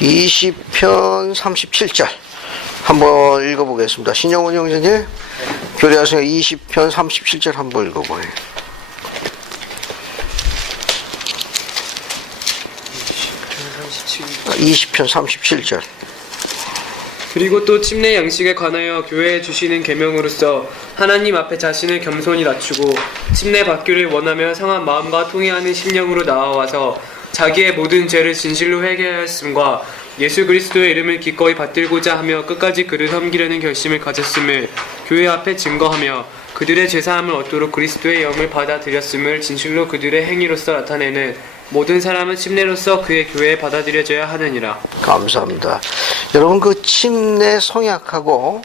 20편 37절 한번 읽어보겠습니다. 신영훈 형제님, 교리하세요. 20편 37절 한번 읽어보세요. 20편 37절. 그리고 또 침례 양식에 관하여 교회에 주시는 계명으로서 하나님 앞에 자신을 겸손히 낮추고 침례 받기를 원하며 상한 마음과 통회하는 심령으로 나와와서 자기의 모든 죄를 진실로 회개하였음과 예수 그리스도의 이름을 기꺼이 받들고자 하며 끝까지 그를 섬기려는 결심을 가졌음을 교회 앞에 증거하며 그들의 죄사함을 얻도록 그리스도의 영을 받아들였음을 진실로 그들의 행위로서 나타내는 모든 사람은 침례로서 그의 교회에 받아들여져야 하느니라. 감사합니다. 여러분, 그 침례 성약하고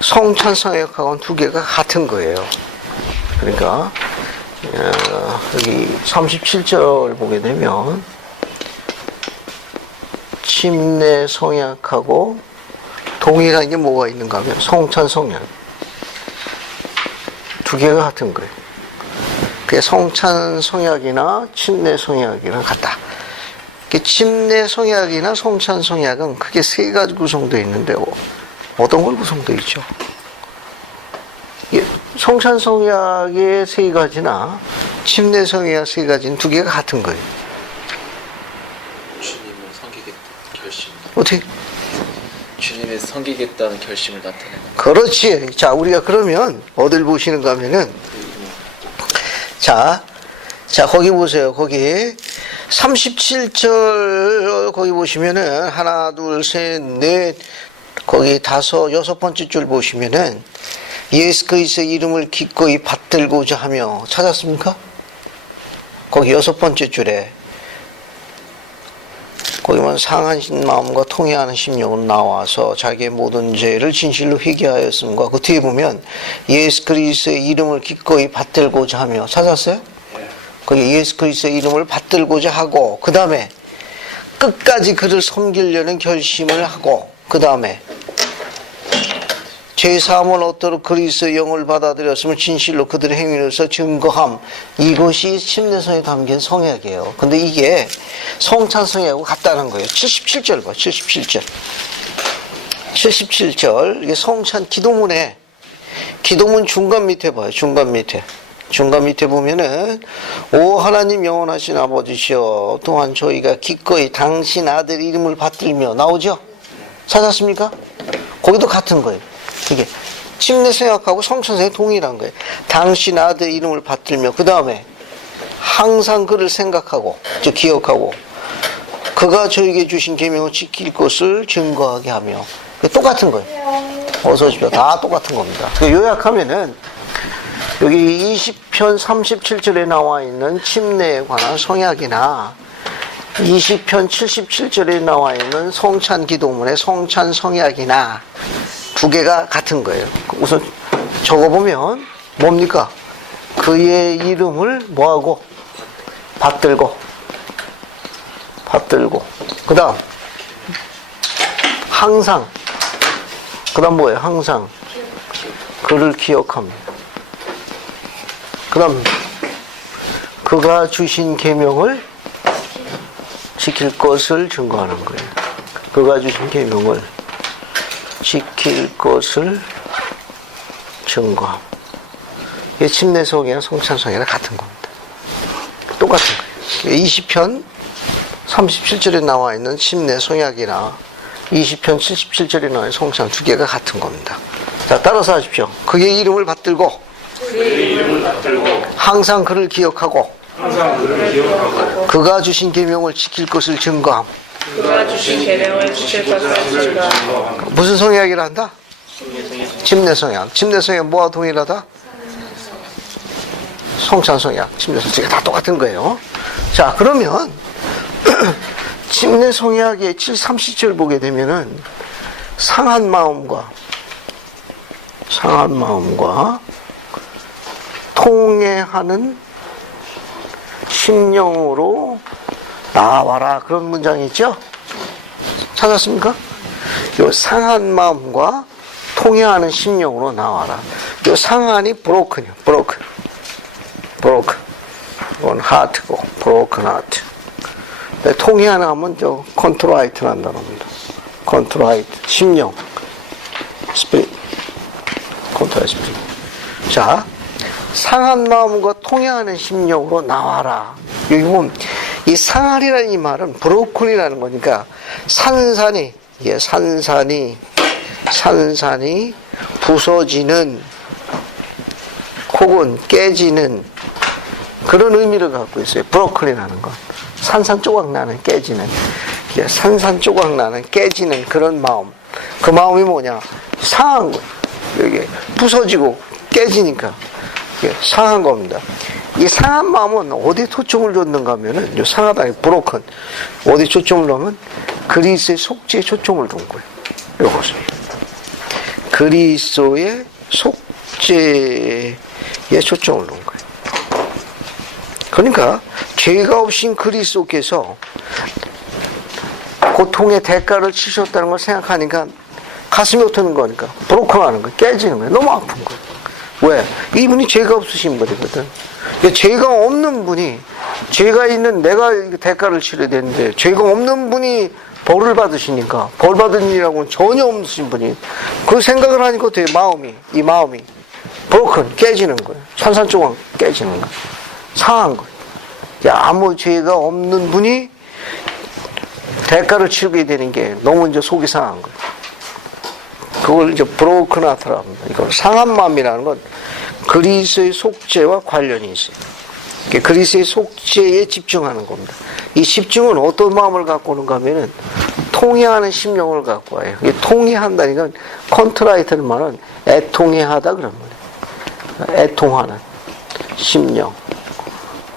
성찬 성약하고는 두 개가 같은 거예요. 그러니까 여기 37절 보게 되면 침례 성약하고 동일한 게 뭐가 있는가 하면 성찬 성약, 두 개가 같은 거예요. 그게 성찬 성약이나 침례 성약이랑 같다. 침례 성약이나 성찬 성약은 크게 세 가지 구성되어 있는데 어떤 걸 구성되어 있죠? 성찬 성약의 세 가지나 침례 성약 세 가지는 두 개가 같은 거예요. 주님을 섬기겠다는 결심. 어떻게? 주님을 섬기겠다는 결심을 나타내는. 그렇지. 자, 우리가 그러면 어딜 보시는가 하면은 자, 거기 보세요. 거기 37절 거기 보시면은 하나, 둘, 셋, 넷, 거기 다섯, 여섯 번째 줄 보시면은 예수 그리스도의 이름을 기꺼이 받들고자 하며 찾았습니까? 거기 여섯 번째 줄에 거기만 상한 마음과 통회하는 심령으로 나와서 자기의 모든 죄를 진실로 회개하였음과 그 뒤에 보면 예수 그리스도의 이름을 기꺼이 받들고자 하며 찾았어요? 거기 예수 그리스도의 이름을 받들고자 하고 그 다음에 끝까지 그를 섬기려는 결심을 하고 그 다음에 죄사함을 얻도록 그리스도의 영을 받아들였으면 진실로 그들의 행위로서 증거함. 이것이 침례성에 담긴 성약이에요. 근데 이게 성찬 성약하고 같다는 거예요. 77절 봐. 77절. 77절. 이게 성찬 기도문에 기도문 중간 밑에 봐요. 중간 밑에 보면은 오 하나님 영원하신 아버지시여 또한 저희가 기꺼이 당신 아들 이름을 받들며 나오죠? 찾았습니까? 거기도 같은 거예요. 이게 침례 성약하고 성찬 성약이 동일한 거예요. 당신 아들 이름을 받들며 그 다음에 항상 그를 생각하고 기억하고 그가 저에게 주신 계명을 지킬 것을 증거하게 하며 똑같은 거예요. 어서 오십시오. 다 똑같은 겁니다. 요약하면은 여기 20편 37절에 나와 있는 침례에 관한 성약이나 20편 77절에 나와 있는 성찬 기도문의 성찬 성약이나 두 개가 같은 거예요. 우선 적어보면 뭡니까? 그의 이름을 뭐하고? 받들고 그 다음 항상 그 다음 뭐예요? 항상 그를 기억합니다. 그 다음 그가 주신 계명을 지킬 것을 증거하는 거예요. 그가 주신 계명을 지킬 것을 증거함. 이게 침례성이나 성찬성이랑 같은 겁니다. 똑같은 거예요. 20편 37절에 나와 있는 침례 성약이나 20편 77절에 나와 있는 성찬 두 개가 같은 겁니다. 자, 따라서 하십시오. 그의 이름을 받들고 항상 그를 기억하고 그가 주신 계명을 지킬 것을 증거함. 그가 주신 계명을 지킬 것을 증거함. 무슨 성약이라 한다? 침례 성약. 침례 성약 뭐와 동일하다? 성찬 성약, 침례 성약 다 똑같은 거예요. 자, 그러면 침례 성약의 30절 보게 되면은 상한 마음과 통회하는 심령으로 나와라. 그런 문장이 있죠? 찾았습니까? 요 상한 마음과 통회하는 심령으로 나와라. 요 상한이 broken이요. broken. 이건 heart고 broken heart. 통해하는 하면 저 컨트라이트 난다는 겁니다. 컨트라이트, 심령. 스피릿. 컨트라이트 스피릿. 자, 상한 마음과 통해하는 심령으로 나와라. 여기 보면 이 상하리라는 이 말은 브로큰이라는 거니까 산산이 부서지는 혹은 깨지는 그런 의미를 갖고 있어요. 브로큰이라는 건 산산조각 나는 깨지는, 산산조각 나는 깨지는 그런 마음. 그 마음이 뭐냐? 상한 거. 이게 부서지고 깨지니까 상한 겁니다. 이 상한 마음은 어디에 초점을 뒀는가 하면은, 상하다, 브로큰. 어디 초점을 놓으면 그리스의 속죄에 초점을 둔 거예요. 요것을. 그리스도의 속죄에 초점을 놓은 거예요. 그러니까, 죄가 없인 그리스도께서 고통의 대가를 치셨다는 걸 생각하니까 가슴이 어떠는 거니까, 브로큰 하는 거예요. 깨지는 거예요. 너무 아픈 거예요. 왜? 이분이 죄가 없으신 분이거든. 죄가 없는 분이, 죄가 있는 내가 대가를 치러야 되는데, 죄가 없는 분이 벌을 받으시니까, 벌 받은 일이라고는 전혀 없으신 분이, 그 생각을 하니까 어때요? 이 마음이, 브로큰, 깨지는 거예요. 산산조각 깨지는 거예요. 상한 거예요. 아무 죄가 없는 분이 대가를 치르게 되는 게 너무 이제 속이 상한 거예요. 그걸 이제 브로큰 하트라고 합니다. 이걸 상한 마음이라는 건 그리스의 속죄와 관련이 있어요. 그리스의 속죄에 집중하는 겁니다. 이 집중은 어떤 마음을 갖고 오는가 하면은 통해하는 심령을 갖고 와요. 통해한다니까 컨트라이트는 말은 애통해하다 그런 말이에요. 애통하는 심령.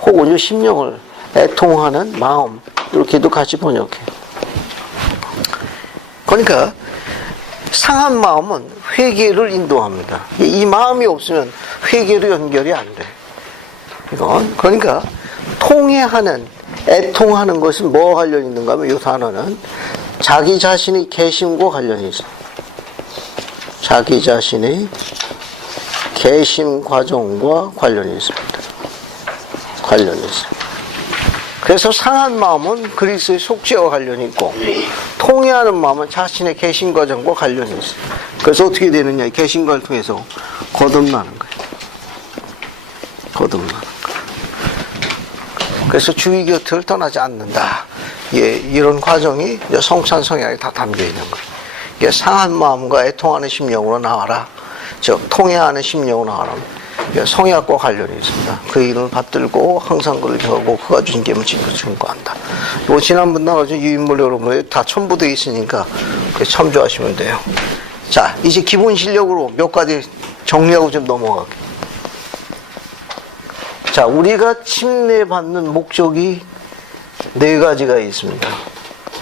혹은 이 심령을 애통하는 마음. 이렇게도 같이 번역해요. 그러니까 상한 마음은 회개를 인도합니다. 이 마음이 없으면 회개로 연결이 안 돼. 이건 그러니까 통해하는, 애통하는 것은 뭐와 관련이 있는가 하면 이 단어는 자기 자신의 개심과 관련이 있어요. 자기 자신의 개심 과정과 관련이 있습니다. 관련이 있어요. 그래서 상한 마음은 그리스의 속죄와 관련이 있고, 통해하는 마음은 자신의 개심 과정과 관련이 있어요. 그래서 어떻게 되느냐? 개심과를 통해서 거듭나는 거예요. 거듭나는 거예요. 그래서 주의 곁을 떠나지 않는다. 이런 과정이 성찬 성향에 다 담겨 있는 거예요. 상한 마음과 애통하는 심령으로 나와라. 즉 통해하는 심령으로 나와라. 성약과 관련이 있습니다. 그 이름을 받들고 항상 그를 저하고 그가 주신 계명을 지켜 증거한다. 요 지난번 나가서 유인물 여러분들 다 첨부되어 있으니까 참조하시면 돼요. 자, 이제 기본 실력으로 몇 가지 정리하고 좀 넘어갈게요. 자, 우리가 침례받는 목적이 4가지가 있습니다.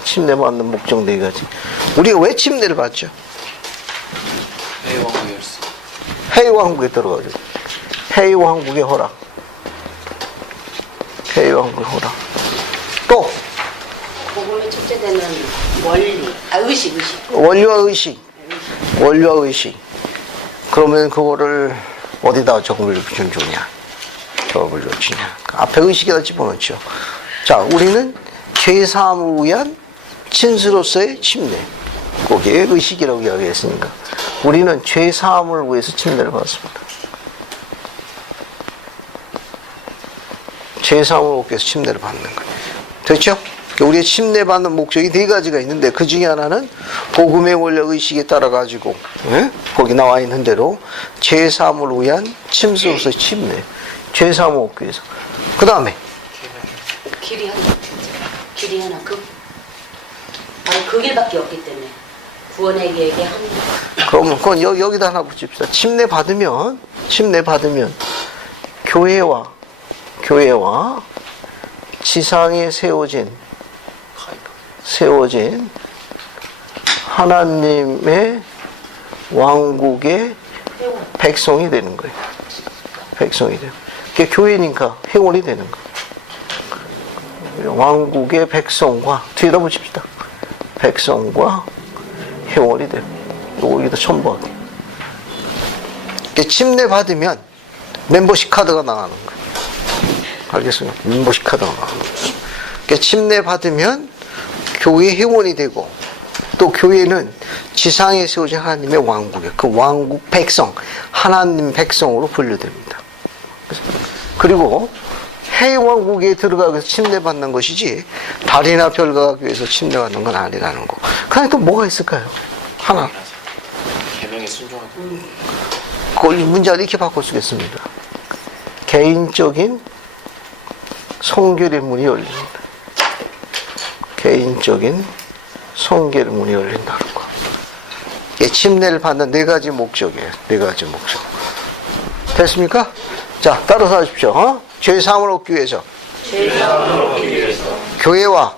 침례받는 목적 4가지. 우리가 왜 침례를 받죠? 해외왕국의 열쇠. 해외왕국에 들어가죠. 해외왕국의 허락. 해외왕국의 허락. 또 복음의 첫째되는 원리, 의식. 원리와 의식. 원리와 의식. 그러면 그거를 어디다 적음을 주냐? 적음을 주냐? 앞에 의식에다 집어넣죠. 자, 우리는 죄사함을 위한 진수로서의 침례. 거기에 의식이라고 이야기했으니까. 우리는 죄사함을 위해서 침례를 받습니다. 죄사함을 얻기 위해서 침례를 받는 거예요. 됐죠? 우리의 침례받는 목적이 4가지가 있는데 그 중에 하나는 복음의 원리 의식에 따라 가지고 거기 나와 있는 대로 죄사함을 위한 침수로서 침례. 죄사함을 얻기 위해서. 그 다음에 길이 하나 바로 그 길밖에 없기 때문에 구원의 계획의 한. 그러면 그건 여기다 하나 붙입시다. 침례 받으면 교회와 지상에 세워진 하나님의 왕국의 백성이 되는 거예요. 백성이 돼요. 그게 교회니까 회원이 되는 거예요. 왕국의 백성과 뒤에다 붙입시다. 백성과 회원이 돼요. 요거 여기다 첨부하게. 침례 받으면 멤버십 카드가 나가는 거예요. 알겠어요? 멤버십 카드가 나가는 거예요. 그러니까 침례받으면 교회 회원이 되고 또 교회는 지상에 세워진 하나님의 왕국이에요. 그 왕국 백성, 하나님 백성으로 분류됩니다. 그리고 해외 왕국에 들어가서 침례받는 것이지 달이나 별과 가기 위해서 침례받는 건 아니라는 거. 그다음에 또 뭐가 있을까요? 하나. 계명에 순종하고 그 문자를 이렇게 바꿔 쓰겠습니다. 개인적인 성결의 문이 열립니다. 개인적인 성결의 문이 열린다는 거. 이 침례를 받는 네 가지 목적이에요. 네 가지 목적. 됐습니까? 자, 따라서 하십시오. 죄 사함을 얻기 위해서. 교회와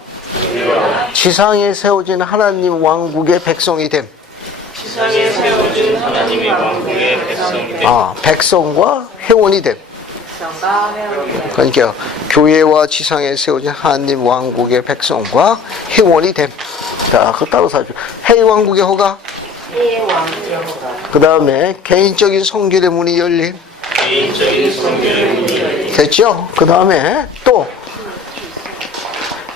지상에 세워진 하나님 왕국의 백성이 됨. 지상에 세워진 하나님의 왕국의 백성이 백성과 회원이 됨. 백성과 회원이 그러니까 교회와 지상에 세워진 하나님 왕국의 백성과 회원이 됨. 자, 그 따라서 하십시오. 해외 왕국의 허가. 해의 왕국의 허가. 그 다음에 개인적인 성결의 문이 열림. 개인적인 성결의 문이 열린 됐죠? 그 다음에 또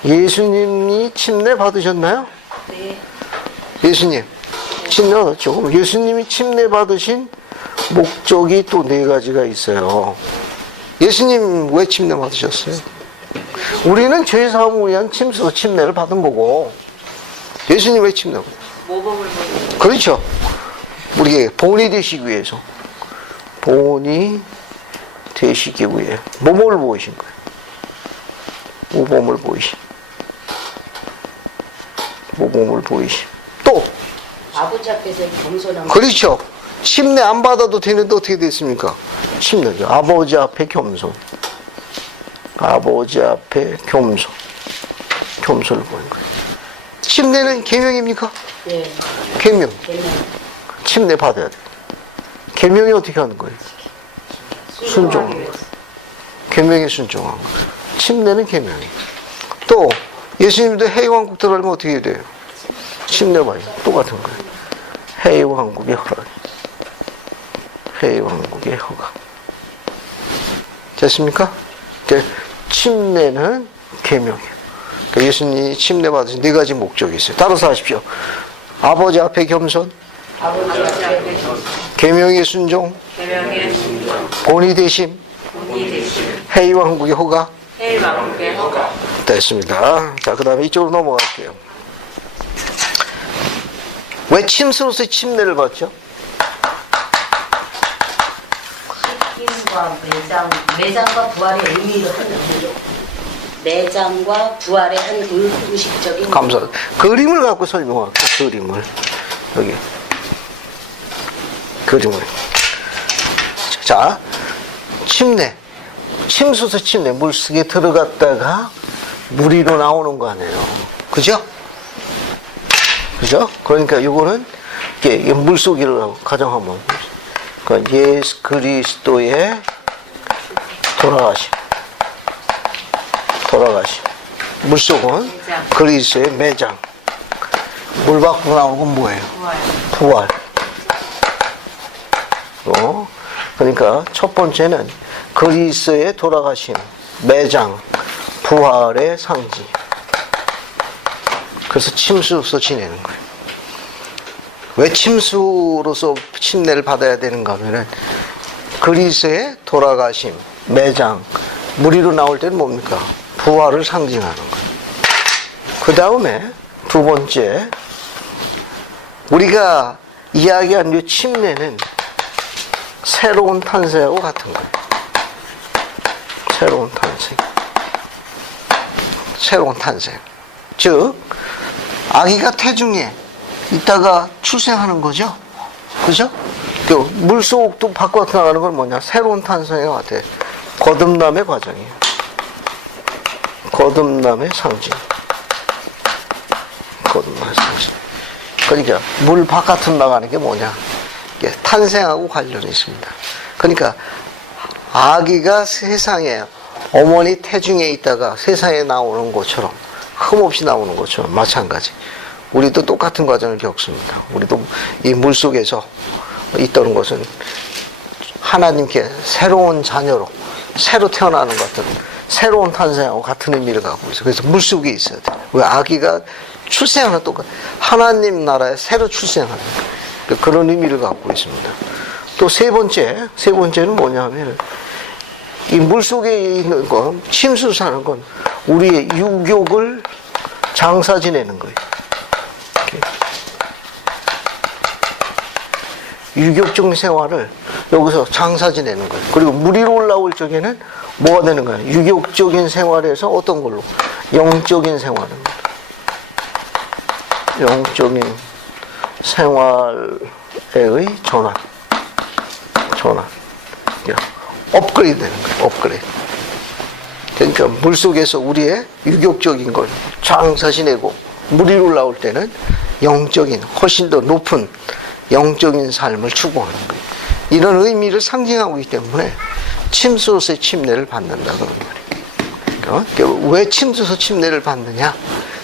예수님이 침례 받으셨나요? 네. 예수님 침례 받았죠. 예수님이 침례 받으신 목적이 또 네 가지가 있어요. 예수님 왜 침례 받으셨어요? 우리는 죄 사함을 위한 침례를 받은 거고 예수님 왜 침례 받으셨어요? 모범을 보이는 그렇죠. 우리에게 본이 되시기 위해서. 본이 되시기 위해 모범을 보이신 거예요. 모범을 보이신. 모범을 보이신. 또 아버지 앞에서 겸손한 그렇죠. 침례 안 받아도 되는데 어떻게 됐습니까? 침례죠. 아버지 앞에 겸손. 아버지 앞에 겸손. 겸손을 보인 거예요. 침례는 계명입니까? 네. 계명. 개명. 침례 받아야 돼. 계명이 어떻게 하는 거예요? 순종. 계명에 순종한 거. 침례는 계명이. 또 예수님도 해외 왕국 들어가면 어떻게 해야 돼요? 침례 봐요. 똑같은 거예요. 해외 왕국의 허락. 해외 왕국의 허가. 됐습니까? 그러니까 침례는 계명이에요. 그러니까 예수님이 침례 받으신 네 가지 목적이 있어요. 따라서 하십시오. 아버지 앞에 겸손. 아버지 앞에 계명의 순종. 계명의 순종 본이 되심. 본이 되신 해외 왕국의 허가. 해의 왕국의 허가 됐습니다. 자, 그 다음에 이쪽으로 넘어갈게요. 왜 침수로서 침례를 받죠? 씻김과 매장과 부활의 의미를 하는 매장과 부활의 한 의식적인 감사합니다. 그림을 갖고 설명할게요. 그림을. 여기. 그림을. 자, 침례. 침수서 침례. 물속에 들어갔다가 물 위로 나오는 거 아니에요. 그죠? 그죠? 그러니까 이거는 이게 물속이라고 가정하면 그러니까 예수 그리스도의 돌아가심. 물속은 그리스도의 매장. 물 밖으로 나오는 건 뭐예요? 부활. 그러니까 첫 번째는 그리스도의 돌아가심, 매장, 부활의 상징. 그래서 침수로서 지내는 거예요. 왜 침수로서 침례를 받아야 되는가 하면은 그리스도의 돌아가심, 매장, 물 위로 나올 때는 뭡니까? 부활을 상징하는 거예요. 그 다음에 두 번째, 우리가 이야기한 이 침례는 새로운 탄생하고 같은 거예요. 새로운 탄생. 새로운 탄생. 즉, 아기가 태중에 있다가 출생하는 거죠. 그죠? 물속도 밖으로 나가는 건 뭐냐? 새로운 탄생과 같아. 거듭남의 과정이에요. 거듭남의 상징. 거듭남의 상징. 그러니까 물 바깥으로 나가는 게 뭐냐? 이게 탄생하고 관련이 있습니다. 그러니까 아기가 세상에 어머니 태중에 있다가 세상에 나오는 것처럼 흠없이 나오는 것처럼 마찬가지. 우리도 똑같은 과정을 겪습니다. 우리도 이 물속에서 있던 것은 하나님께 새로운 자녀로 새로 태어나는 것 같은 새로운 탄생하고 같은 의미를 갖고 있어요. 그래서 물속에 있어야 돼요. 왜? 아기가 출생하는 똑같 하나님 나라에 새로 출생하는 그런 의미를 갖고 있습니다. 또 세 번째는 뭐냐면 이 물속에 있는 건, 침수 사는 건 우리의 유욕을 장사 지내는 거예요. 유격적인 생활을 여기서 장사 지내는 거예요. 그리고 물 위로 올라올 적에는 뭐가 되는 거예요? 유격적인 생활에서 어떤 걸로? 영적인 생활은. 영적인 생활의 전환. 업그레이드 되는 거예요. 업그레이드. 그러니까 물 속에서 우리의 유격적인 걸 장사 지내고 물 위로 올라올 때는 영적인, 훨씬 더 높은 영적인 삶을 추구하는 거예요. 이런 의미를 상징하고 있기 때문에 침수로서의 침례를 받는다 그런 말이에요. 그러니까 왜 침수로서 침례를 받느냐?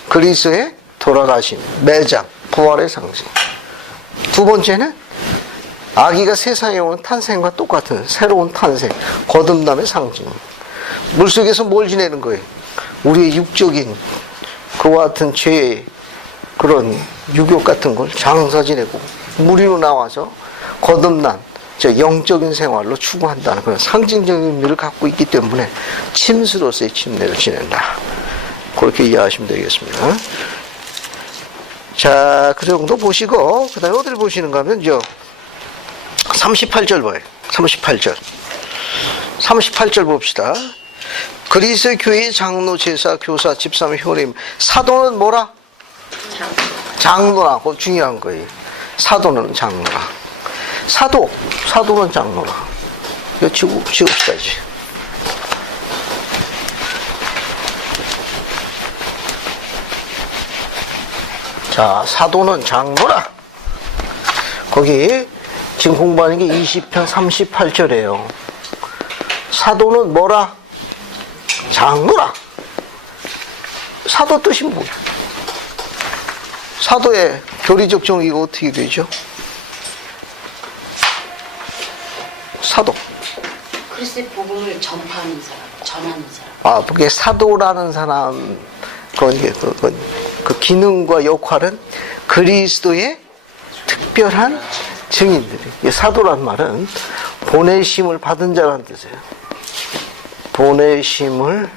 그리스도의 돌아가심, 매장, 부활의 상징. 두 번째는 아기가 세상에 오는 탄생과 똑같은 새로운 탄생, 거듭남의 상징. 물속에서 뭘 지내는 거예요? 우리의 육적인 그와 같은 죄의 그런 유욕 같은 걸 장사 지내고 물 위로 나와서 거듭난 영적인 생활로 추구한다는 그런 상징적인 의미를 갖고 있기 때문에 침수로서의 침례를 지낸다. 그렇게 이해하시면 되겠습니다. 자, 그 정도 보시고 그 다음에 어디를 보시는가 하면 38절 봐요. 38절 봅시다. 그리스도의 교회의 장로, 제사, 교사, 집사람, 효림. 사도는 뭐라? 장로라. 그거 중요한 거예요. 사도는 장로라. 사도는 장로라. 이거 지웁시다, 이제. 자, 사도는 장로라. 거기 지금 공부하는 게 20편 38절이에요. 사도는 뭐라? 장로라. 사도 뜻이 뭐야? 사도의 교리적 정의가 어떻게 되죠? 사도. 그리스도의 복음을 전파하는 사람, 전하는 사람. 아, 그게 사도라는 사람, 그 기능과 역할은 그리스도의 특별한 증인들이. 사도란 말은 보내심을 받은 자라는 뜻이에요. 보내심을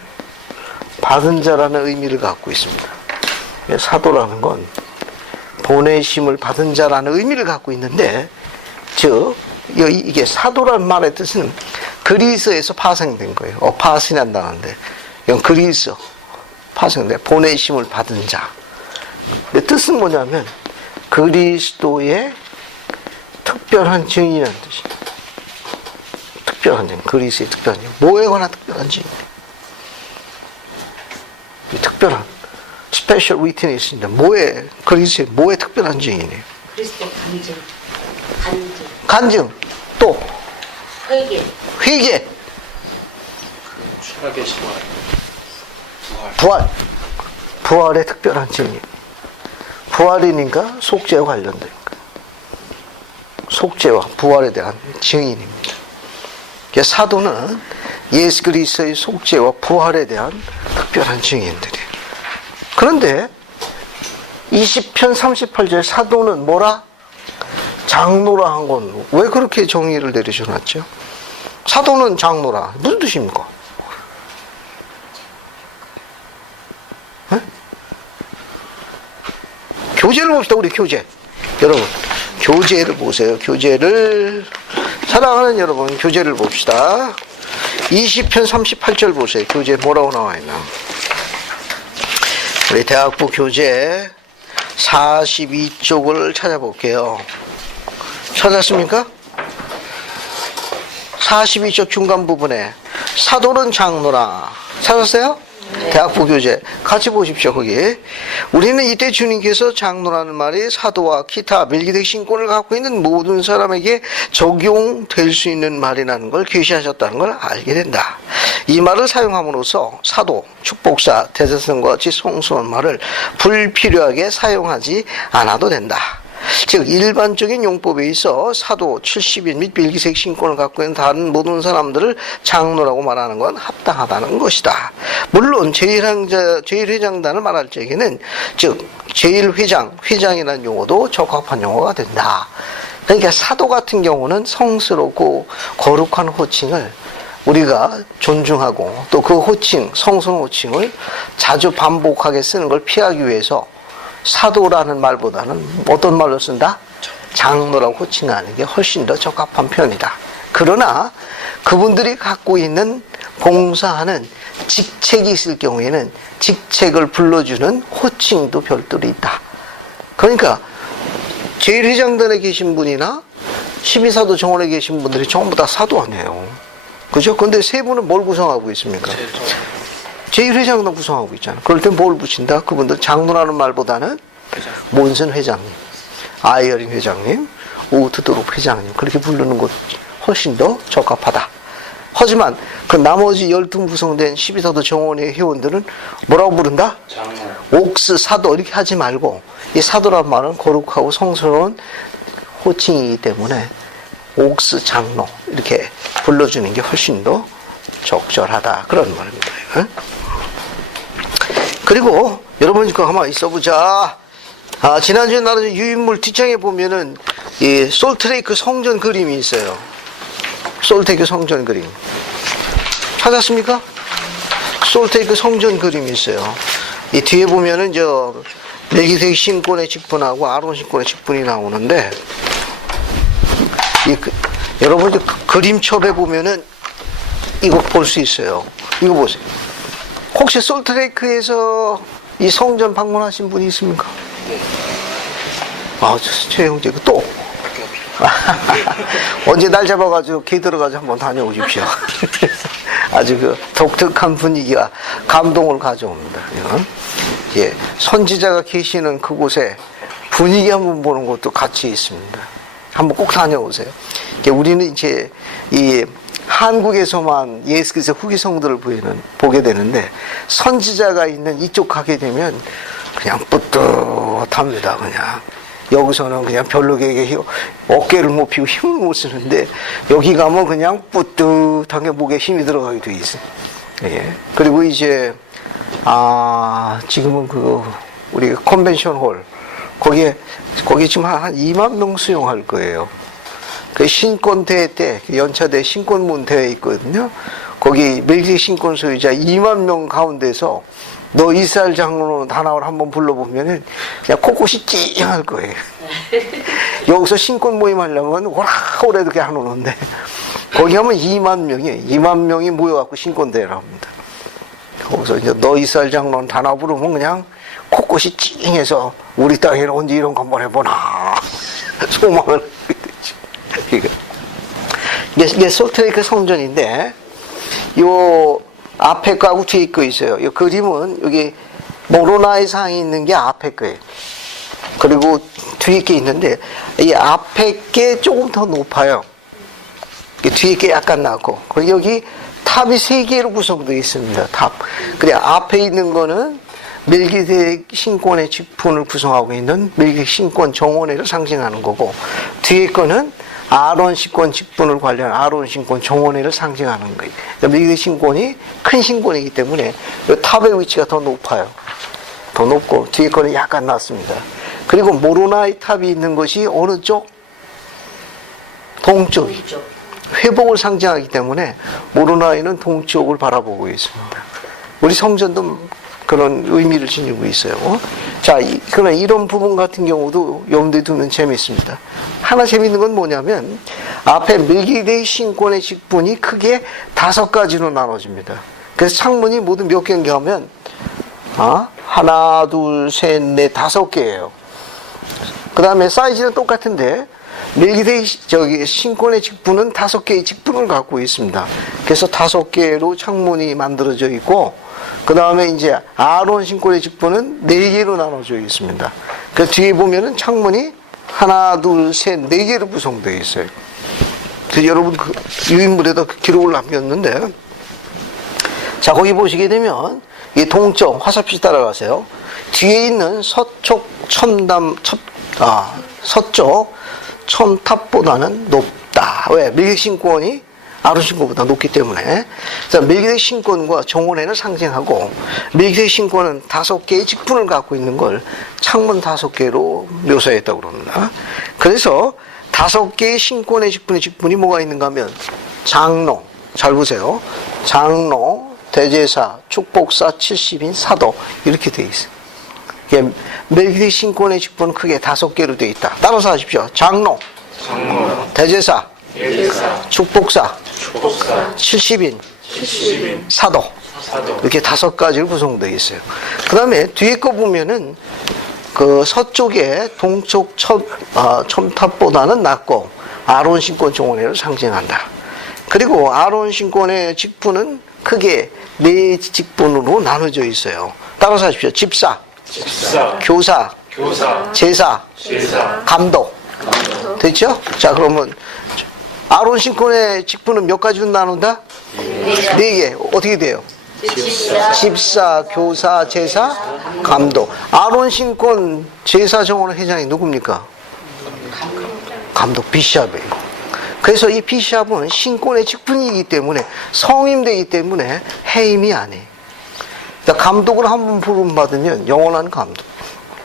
받은 자라는 의미를 갖고 있습니다. 사도라는 건 보내심을 받은 자라는 의미를 갖고 있는데, 이게 사도라는 말의 뜻은 그리스에서 파생된 거예요. 파생한다는데, 이건 그리스 파생된 보내심을 받은 자. 근데 뜻은 뭐냐면 그리스도의 특별한 증인이라는 뜻이에요. 특별한 증인, 그리스의 특별한 증인. 뭐에 관한 특별한 증인? 특별한 스페셜 위트니스인데 그리스의 뭐에 특별한 증인이에요? 그리스도 간증. 또 회개. 추락의 신화. 부활의 특별한 증인. 부활이니까 속죄와 관련된 거예요. 속죄와 부활에 대한 증인입니다. 사도는 예수 그리스도의 속죄와 부활에 대한 특별한 증인들이에요. 그런데 20편 38절 사도는 뭐라? 장로라 한 건 왜 그렇게 정의를 내리셔놨죠? 사도는 장로라. 무슨 뜻입니까? 네? 교제를 봅시다. 우리 교제. 여러분 교제를 보세요. 교제를 사랑하는 여러분 교제를 봅시다. 20편 38절 보세요. 교제 뭐라고 나와 있나? 우리 대학부 교재 42쪽을 찾아볼게요. 찾았습니까? 42쪽 중간 부분에 사도는 장로라. 찾았어요? 네. 대학부 교재 같이 보십시오. 거기 우리는 이때 주님께서 장로라는 말이 사도와 기타 멜기sedec 신권을 갖고 있는 모든 사람에게 적용될 수 있는 말이라는 걸 계시하셨다는 걸 알게 된다. 이 말을 사용함으로써 사도, 축복사, 대제사장과 같이 성스러운 말을 불필요하게 사용하지 않아도 된다. 즉 일반적인 용법에 있어 사도 70인 및 밀기색 신권을 갖고 있는 다른 모든 사람들을 장로라고 말하는 건 합당하다는 것이다. 물론 제1회장단을 말할 적에는 즉 제1회장이라는 용어도 적합한 용어가 된다. 그러니까 사도 같은 경우는 성스럽고 거룩한 호칭을 우리가 존중하고 또 그 호칭, 성스러운 호칭을 자주 반복하게 쓰는 걸 피하기 위해서 사도라는 말보다는 어떤 말로 쓴다? 장로라고 호칭하는 게 훨씬 더 적합한 편이다. 그러나 그분들이 갖고 있는 봉사하는 직책이 있을 경우에는 직책을 불러주는 호칭도 별도로 있다. 그러니까 제1회장단에 계신 분이나 12사도 정원에 계신 분들이 전부 다 사도 아니에요. 그죠? 근데 세 분은 뭘 구성하고 있습니까? 제1회장단 구성하고 있잖아. 그럴 땐 뭘 붙인다? 그분들 장로라는 말보다는 몬슨 회장님, 아이어링 회장님, 우트도록 회장님 그렇게 부르는 것 훨씬 더 적합하다. 하지만 그 나머지 12 구성된 12사도 정원의 회원들은 뭐라고 부른다? 장로. 옥스 사도 이렇게 하지 말고 이 사도란 말은 거룩하고 성스러운 호칭이기 때문에 옥스 장로 이렇게 불러주는 게 훨씬 더 적절하다 그런 말입니다. 응? 그리고 여러분 그거 한번 있어보자. 지난주에 나는 유인물 뒷장에 보면은 이 솔트레이크 성전 그림이 있어요. 솔트레이크 성전 그림 찾았습니까? 솔트레이크 성전 그림이 있어요. 이 뒤에 보면은 저 멜기세덱 신권의 직분하고 아론 신권의 직분이 나오는데 여러분 그림첩에 보면은 이거 볼 수 있어요. 이거 보세요. 혹시 솔트레이크에서 이 성전 방문하신 분이 있습니까? 최 형제 또 언제 날 잡아가지고 개 들어가서 한번 다녀오십시오. 아주 그 독특한 분위기가 감동을 가져옵니다. 예, 선지자가 계시는 그곳에 분위기 한번 보는 것도 같이 있습니다. 한번 꼭 다녀오세요. 우리는 이제 이 한국에서만 예수 그리스도 후기 성도를 보게 되는데 선지자가 있는 이쪽 가게 되면 그냥 뿌듯합니다. 그냥 여기서는 그냥 별로게 어깨를 못 펴고 힘을 못 쓰는데 여기 가면 그냥 뿌듯하게 목에 힘이 들어가게 돼 있어요. 예. 그리고 이제 지금은 우리 컨벤션 홀 거기에 지금 한 2만 명 수용할 거예요. 그 신권대회 때 연차대 신권문 대회 있거든요. 거기 멜기세덱 신권 소유자 2만 명 가운데서 너 이스라엘 장로는 다나올 한번 불러보면은 그냥 코코시 찡할 거예요. 여기서 신권 모임 하려면 오래 이렇게 안 오는데 거기 하면 2만 명이 모여갖고 신권대회를 합니다. 거기서 이제 너 이스라엘 장로는 다나올 부르면 그냥 코코시 찡해서 우리 땅에는 언제 이런 거 한번 해보나 소망을 하게 되죠. 이게 솔트레이크 성전인데 요 앞에 거하고 뒤에 거 있어요. 이 그림은 여기 모로나의 상이 있는 게 앞에 거예요. 그리고 뒤에 게 있는데 이 앞에 게 조금 더 높아요. 뒤에 게 약간 낮고 그리고 여기 탑이 3개로 구성되어 있습니다. 탑. 그래 앞에 있는 거는 멜기세덱 신권의 직분을 구성하고 있는 멜기세덱 신권 정원회를 상징하는 거고 뒤에 거는 아론 신권 직분을 관련한 아론 신권 정원회를 상징하는 거예요. 멜기세덱 신권이 큰 신권이기 때문에 이 탑의 위치가 더 높아요. 더 높고 뒤에 거는 약간 낮습니다. 그리고 모로나의 탑이 있는 것이 어느 쪽? 동쪽. 회복을 상징하기 때문에 모로나이는 동쪽을 바라보고 있습니다. 우리 성전도 그런 의미를 지니고 있어요. 자, 그러나 이런 부분 같은 경우도 염두에 두면 재미있습니다. 하나 재미있는 건 뭐냐면 앞에 멜기세덱 신권의 직분이 크게 5가지로 나눠집니다. 그래서 창문이 모두 몇 개인가 하면 하나, 둘, 셋, 넷, 5개예요. 그 다음에 사이즈는 똑같은데 멜기세덱 신권의 직분은 5개의 직분을 갖고 있습니다. 그래서 5개로 창문이 만들어져 있고 그 다음에 이제 아론 신권의 직분은 4개로 나눠져 있습니다. 그 뒤에 보면은 창문이 하나, 둘, 셋, 4개로 구성되어 있어요. 그래서 여러분 그 유인물에다 기록을 남겼는데 자 거기 보시게 되면 이 동쪽 화살표 따라가세요. 뒤에 있는 서쪽 서쪽 첨탑보다는 높다. 왜? 멜기세덱 신권이 아론 신권보다 높기 때문에. 멜기세덱 신권과 정원회를 상징하고, 멜기세덱 신권은 5개의 직분을 갖고 있는 걸 창문 5개로 묘사했다고 그럽니다. 그래서 5개의 신권의 직분이 뭐가 있는가 하면 장로, 잘 보세요. 장로, 대제사, 축복사, 70인, 사도 이렇게 되어 있어요. 멜기세덱 신권의 직분은 크게 5개로 되어 있다. 따라서 하십시오. 장로, 대제사, 축복사, 70인, 사도 이렇게 5가지로 구성되어 있어요. 그 다음에 뒤에 거 보면은 그 서쪽에 동쪽 첨탑보다는 낮고 아론 신권 정원회를 상징한다. 그리고 아론 신권의 직분은 크게 4 직분으로 나눠져 있어요. 따라서 하십시오. 집사, 교사, 제사, 감독. 됐죠? 자, 그러면 아론 신권의 직분은 몇 가지로 나눈다? 4개. 어떻게 돼요? 집사, 교사, 제사, 감독. 아론 신권 제사 정원의 회장이 누굽니까? 감독, 비샵이에요. 그래서 이 비샵은 신권의 직분이기 때문에, 성임되기 때문에 해임이 안 해. 그러니까 감독을 한번 부름받으면 영원한 감독.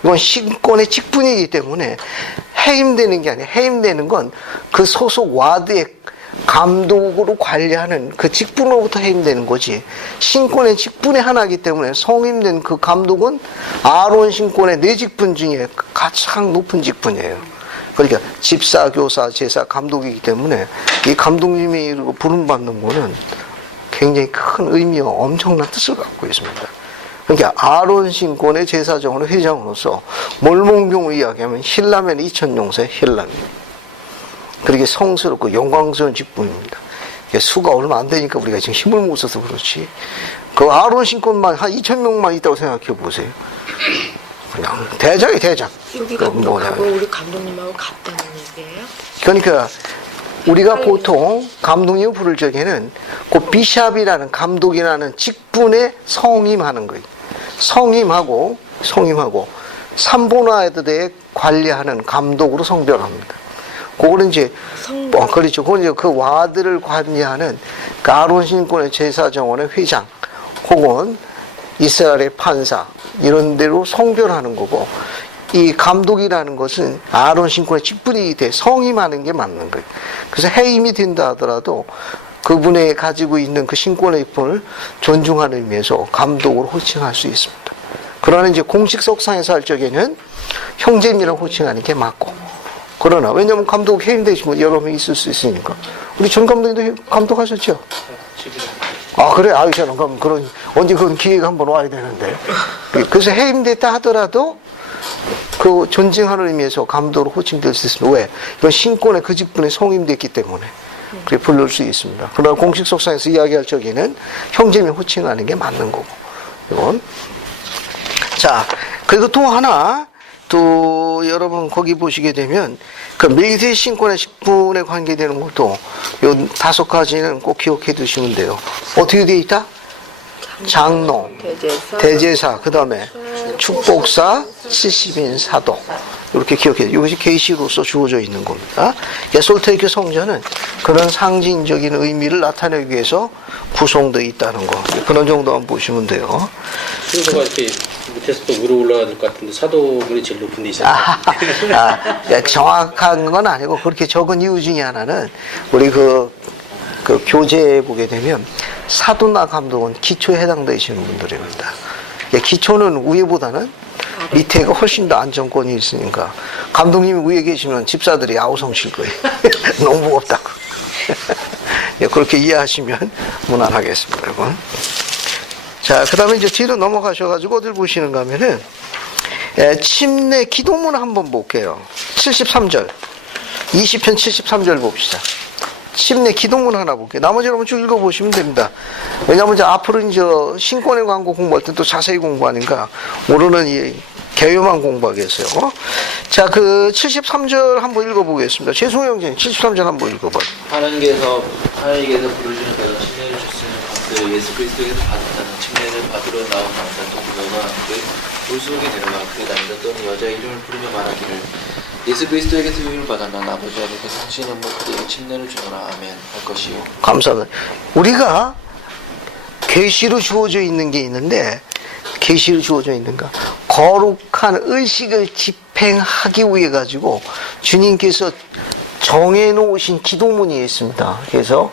이건 신권의 직분이기 때문에 해임되는 게 아니에요. 해임되는 건 그 소속 와드의 감독으로 관리하는 그 직분으로부터 해임되는 거지. 신권의 직분의 하나이기 때문에 성임된 그 감독은 아론 신권의 4 직분 중에 가장 높은 직분이에요. 그러니까 집사, 교사, 제사, 감독이기 때문에 이 감독님이 부름받는 거는 굉장히 큰 의미와 엄청난 뜻을 갖고 있습니다. 그러니까 아론 신권의 제사정원의 회장으로서 몰몬경을 이야기하면 힐라멘 2000용사의 힐라멘. 그렇게 성스럽고 영광스러운 직분입니다. 수가 얼마 안 되니까 우리가 지금 힘을 못 써서 그렇지. 그 아론 신권만 한 2000명만 있다고 생각해 보세요. 그냥 대작이 대작. 여기 감독하고 우리 감독님하고 같다는 얘기예요? 그러니까 우리가 보통 감독님을 부를 적에는 그 비샵이라는 감독이라는 직분에 성임하는 거예요. 성임하고 삼보나에 대해 관리하는 감독으로 성별합니다. 그거는 이제 그렇죠. 그건 이제 그 와드를 관리하는 그 아론 신권의 제사 정원의 회장 혹은 이스라엘의 판사 이런 데로 성별하는 거고, 이 감독이라는 것은 아론 신권의 직분이 돼 성임하는 게 맞는 거예요. 그래서 해임이 된다 하더라도 그분의 가지고 있는 그 신권의 직분을 존중하는 의미에서 감독으로 호칭할 수 있습니다. 그러나 이제 공식 석상에서 할 적에는 형제님이라고 호칭하는 게 맞고, 그러나 왜냐하면 감독 해임되신 분 여러 명 있을 수 있으니까. 우리 전 감독님도 감독하셨죠? 아, 그래? 아, 저는 그럼 언제 그런 기회가 한번 와야 되는데. 그래서 해임됐다 하더라도 그 존중하는 의미에서 감독으로 호칭될 수 있습니다. 왜? 이건 신권의 그 직분에 성임됐기 때문에 그렇게 부를 수 있습니다. 그러나 공식 석상에서 이야기할 적에는 형제님 호칭하는 게 맞는 거고. 이건. 자, 그리고 또 하나, 또 여러분 거기 보시게 되면 그 멜기세덱 신권의 직분에 관계되는 것도 요 5가지는 꼭 기억해 두시면 돼요. 어떻게 되어 있다? 장로, 대제사, 그 다음에 축복사, 70인, 사도. 이렇게 기억해요. 이것이 계시로서 주어져 있는 겁니다. 솔테이크 성전은 그런 상징적인 의미를 나타내기 위해서 구성되어 있다는 거. 그런 정도만 보시면 돼요. 순서가 이렇게 밑에서 또 위로 올라가야 될 것 같은데 사도문이 제일 높은 데 있어요. 정확한 건 아니고 그렇게 적은 이유 중에 하나는 우리 그 교재에 보게 되면 사도나 감독은 기초에 해당되시는 분들입니다. 기초는 위에보다는 밑에가 훨씬 더 안정권이 있으니까 감독님이 위에 계시면 집사들이 아우성 칠 거예요. 너무 무겁다고. 그렇게 이해하시면 무난하겠습니다. 여러분. 자, 그 다음에 이제 뒤로 넘어가셔가지고 어딜 보시는가 하면은 침례 기도문 한번 볼게요. 73절. 20편 73절 봅시다. 침례 기도문 하나 볼게요. 나머지 여러분 쭉 읽어보시면 됩니다. 왜냐하면 이제 앞으로 이제 신권의 광고 공부할 때 또 자세히 공부하니까 오늘은 이 개요만 공부하겠어요. 자, 그 73절 한번 읽어보겠습니다. 죄송해요, 형제님. 73절 한번 읽어봐요. 하나님께서 부르시는 대로 침례를 주시는 가운데 예수 그리스도에서 받았다는 침례를 받으러 나온 남자 또 그녀가 물 속에 내려가 그의 남자 또는 여자 이름을 부르며 말하기를 예수 그리스도에게서 위임을 받아 난 아버지 아들과 성신의 뭐 그대에게 침례를 주노라 아멘 할 것이요. 감사합니다. 우리가 계시로 주어져 있는 게 있는데 계시로 주어져 있는가? 거룩한 의식을 집행하기 위해 가지고 주님께서 정해 놓으신 기도문이 있습니다. 그래서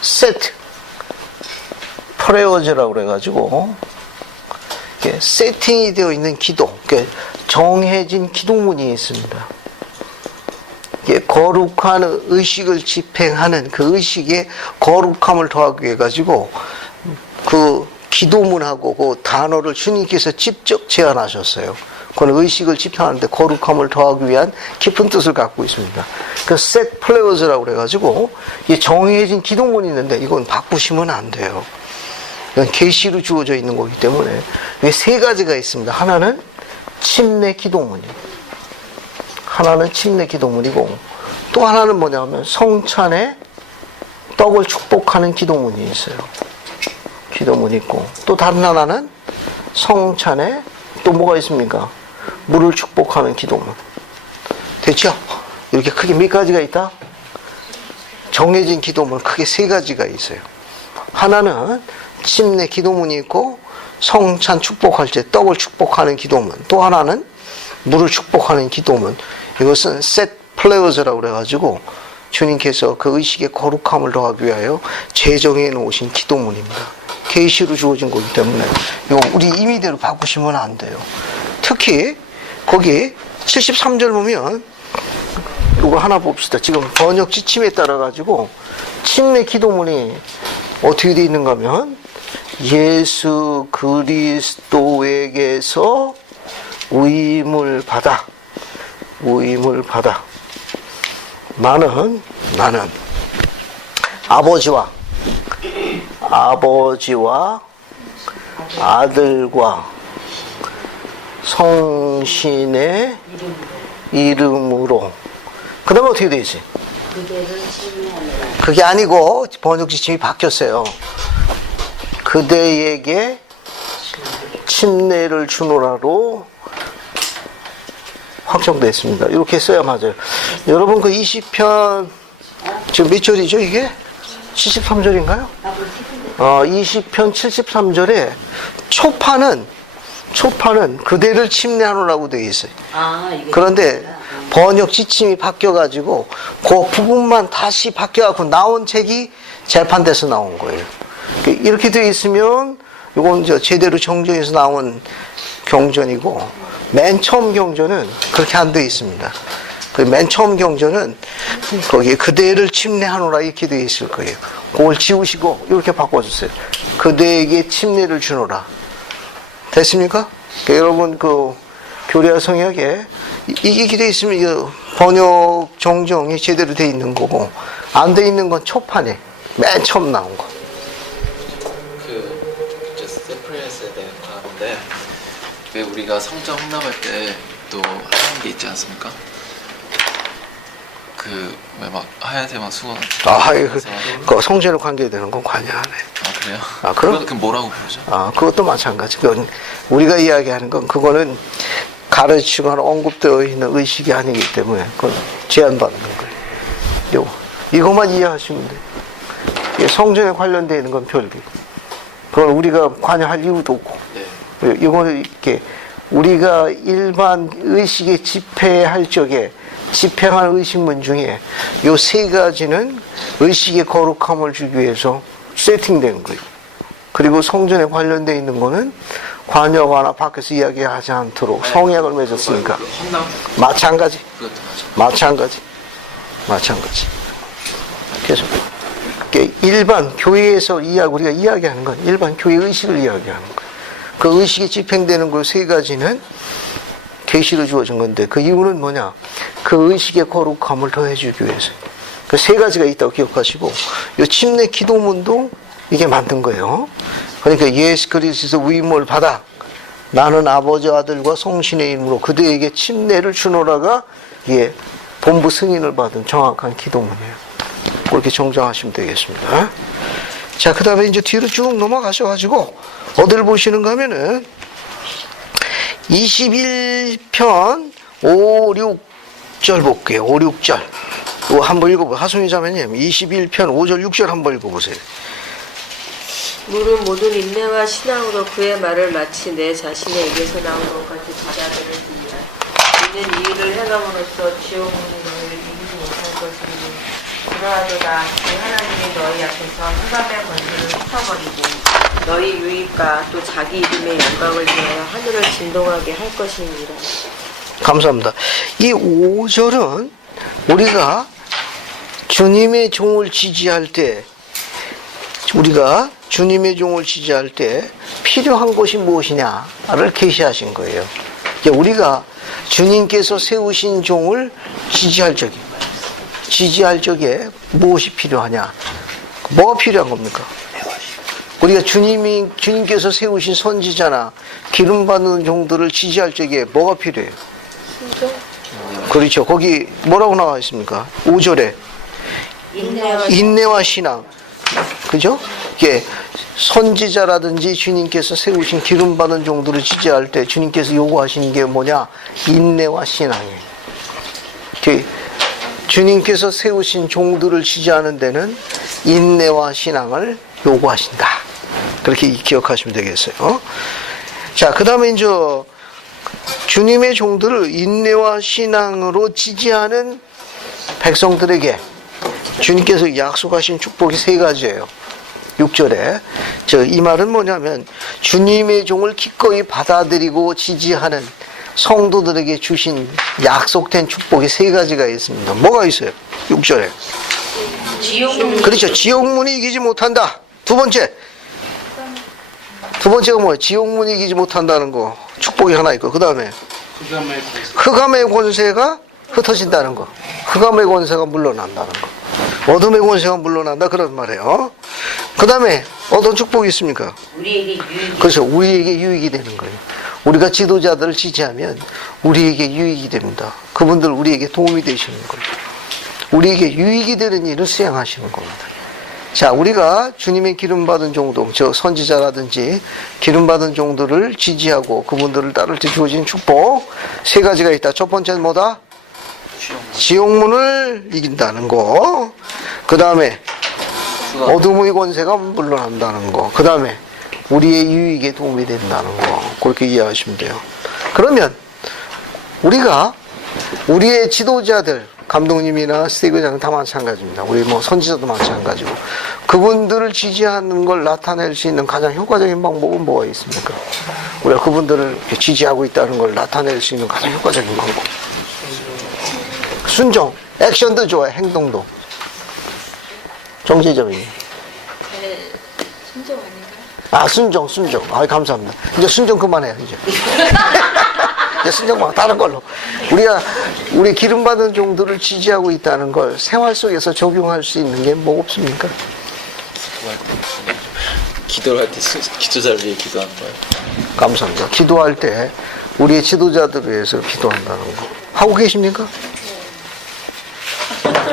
세트 프레어즈라고 그래가지고 세팅이 되어 있는 기도, 정해진 기도문이 있습니다. 거룩한 의식을 집행하는 그 의식에 거룩함을 더하기 위해 가지고 그 기도문하고 그 단어를 주님께서 직접 제안하셨어요. 그건 의식을 집행하는데 거룩함을 더하기 위한 깊은 뜻을 갖고 있습니다. 그 set prayers라고 그래가지고 이 정해진 기도문이 있는데 이건 바꾸시면 안 돼요. 이건 계시로 주어져 있는 거기 때문에 이게 세 가지가 있습니다. 하나는 침례 기도문이에요. 하나는 침례 기도문이고 또 하나는 뭐냐면 성찬에 떡을 축복하는 기도문이 있어요. 기도문이 있고 또 다른 하나는 성찬에 또 뭐가 있습니까? 물을 축복하는 기도문. 됐죠? 이렇게 크게 몇 가지가 있다? 정해진 기도문 크게 세 가지가 있어요. 하나는 침례 기도문이 있고 성찬 축복할 때 떡을 축복하는 기도문. 또 하나는 물을 축복하는 기도문. 이것은 set prayers라고 그래가지고 주님께서 그 의식의 거룩함을 더하기 위하여 제정해 놓으신 기도문입니다. 계시로 주어진 거기 때문에 이거 우리 임의대로 바꾸시면 안 돼요. 특히 거기 73절 보면 이거 하나 봅시다. 지금 번역 지침에 따라 가지고 침례 기도문이 어떻게 되어 있는가 하면 예수 그리스도에게서 위임을 받아 나는 아버지와 아들과 성신의 이름으로. 그 다음에 어떻게 되지? 그게 아니고 번역 지침이 바뀌었어요. 그대에게 침례를 주노라로 확정됐습니다. 이렇게 써야 맞아요. 여러분 그 20편 지금 몇 절이죠 이게? 73절인가요? 20편 73절에 초판은 그대를 침례하노라고 되어 있어요. 그런데 번역 지침이 바뀌어가지고 그 부분만 다시 바뀌어갖고 나온 책이 재판돼서 나온 거예요. 이렇게 되어 있으면 이건 제대로 정정해서 나온 경전이고 맨 처음 경전은 그렇게 안 되어 있습니다. 그 맨 처음 경전은 거기에 그대를 침례하노라 이렇게 되어 있을 거예요. 그걸 지우시고 이렇게 바꿔주세요. 그대에게 침례를 주노라. 됐습니까? 그러니까 여러분 그 교리와 성역에 이게 되어 있으면 이 번역 정정이 제대로 되어 있는 거고 안 되어 있는 건 초판에 맨 처음 나온 거. 세프레스에 대해 하는데 왜 우리가 성전 헌납할 때 또 하는 게 있지 않습니까? 그 왜 막 하얀색 막 수건 그 성전에 관계되는 건 관여 안 해. 아 그래요? 그럼 그 뭐라고 부르죠? 그것도 마찬가지. 그건 우리가 이야기하는 건 그거는 가르치거나 언급되어 있는 의식이 아니기 때문에 그건 제한받는 거예요. 이것만 이해하시면 돼요. 성전에 관련되어 있는 건 별개고. 그건 우리가 관여할 이유도 없고. 네. 이거는 이렇게 우리가 일반 의식에 집회할 적에 집행할 의식문 중에 요 세 가지는 의식의 거룩함을 주기 위해서 세팅된 거예요. 그리고 성전에 관련되어 있는 거는 관여가나 밖에서 이야기하지 않도록 성약을 맺었으니까 마찬가지. 그래서 일반 교회에서 우리가 이야기하는 건 일반 교회 의식을 이야기하는 거예요. 그 의식이 집행되는 그 세 가지는 계시로 주어진 건데 그 이유는 뭐냐? 그 의식의 거룩함을 더해주기 위해서. 그 세 가지가 있다고 기억하시고 이 침례 기도문도 이게 만든 거예요. 그러니까 예수 그리스도 위임을 받아 나는 아버지 아들과 성신의 이름으로 그대에게 침례를 주노라가 이게 본부 승인을 받은 정확한 기도문이에요. 그렇게 정정하시면 되겠습니다. 자, 그 다음에 이제 뒤로 쭉 넘어가셔가지고, 어딜 보시는가 하면은, 21편 5, 6절 볼게요. 5, 6절. 이거 한번 읽어보세요. 하승희 자매님, 21편 5절, 6절 한번 읽어보세요. 물은 모든 인내와 신앙으로 그의 말을 마치 내 자신의 입에서 나온 것 같이 제자들을 드리라. 이는 이 일을 행함으로써 지옥문이 너희를 이기지 못할 것이니 그러하도다 주 하나님이 너희 앞에서 흑암의 권세를 흩어버리고 너희 유익과 또 자기 이름의 영광을 위하여 하늘을 진동하게 할 것이니라. 감사합니다. 이 5절은 우리가 주님의 종을 지지할 때, 우리가 주님의 종을 지지할 때 필요한 것이 무엇이냐를 계시하신 거예요. 우리가 주님께서 세우신 종을 지지할 적에 무엇이 필요하냐? 뭐가 필요한 겁니까? 우리가 주님께서 세우신 선지자나 기름 받는 종들을 지지할 적에 뭐가 필요해요? 그렇죠. 거기 뭐라고 나와 있습니까? 5절에 인내와 신앙. 그죠? 이게 선지자라든지 주님께서 세우신 기름 받은 종들을 지지할 때 주님께서 요구하시는 게 뭐냐? 인내와 신앙이에요. 주님께서 세우신 종들을 지지하는 데는 인내와 신앙을 요구하신다. 그렇게 기억하시면 되겠어요. 자, 그 다음에 이제 주님의 종들을 인내와 신앙으로 지지하는 백성들에게 주님께서 약속하신 축복이 3가지예요. 6절에. 이 말은 뭐냐면 주님의 종을 기꺼이 받아들이고 지지하는 성도들에게 주신 약속된 축복이 3가지가 있습니다. 뭐가 있어요? 6절에. 그렇죠. 지옥문이 이기지 못한다. 두 번째가 뭐예요? 지옥문이 이기지 못한다는 거. 축복이 하나 있고, 그 다음에 흑암의 권세가 흩어진다는 거. 흑암의 권세가 물러난다는 거. 어둠의 권세가 물러난다, 그런 말이에요. 그 다음에 어떤 축복이 있습니까? 우리에게 유익이 그래서 우리에게 유익이 되는 거예요. 우리가 지도자들을 지지하면 우리에게 유익이 됩니다. 그분들 우리에게 도움이 되시는 거예요. 우리에게 유익이 되는 일을 수행하시는 겁니다. 자, 우리가 주님의 기름받은 종도, 저 선지자라든지 기름받은 종들을 지지하고 그분들을 따를 때 주어진 축복 3가지가 있다. 첫 번째는 뭐다? 지옥문을 이긴다는 거. 그 다음에 어둠의 권세가 물러난다는 거. 그 다음에 우리의 유익에 도움이 된다는 거. 그렇게 이해하시면 돼요. 그러면 우리가 우리의 지도자들, 감독님이나 스테이크장은 다 마찬가지입니다. 우리 선지자도 마찬가지고. 그분들을 지지하는 걸 나타낼 수 있는 가장 효과적인 방법은 뭐가 있습니까? 우리가 그분들을 지지하고 있다는 걸 나타낼 수 있는 가장 효과적인 방법. 순종. 액션도 좋아요. 행동도. 정지점이에요. 순종 아닌가요? 아, 순종. 아, 감사합니다. 이제 순종 그만해요, 이제. 이제 순종 막 다른 걸로. 우리 기름받은 종들을 지지하고 있다는 걸 생활 속에서 적용할 수 있는 게 뭐 없습니까? 기도를 할 때 기도자를 위해 기도하는 거예요. 감사합니다. 기도할 때 우리의 지도자들을 위해서 기도한다는 거. 하고 계십니까?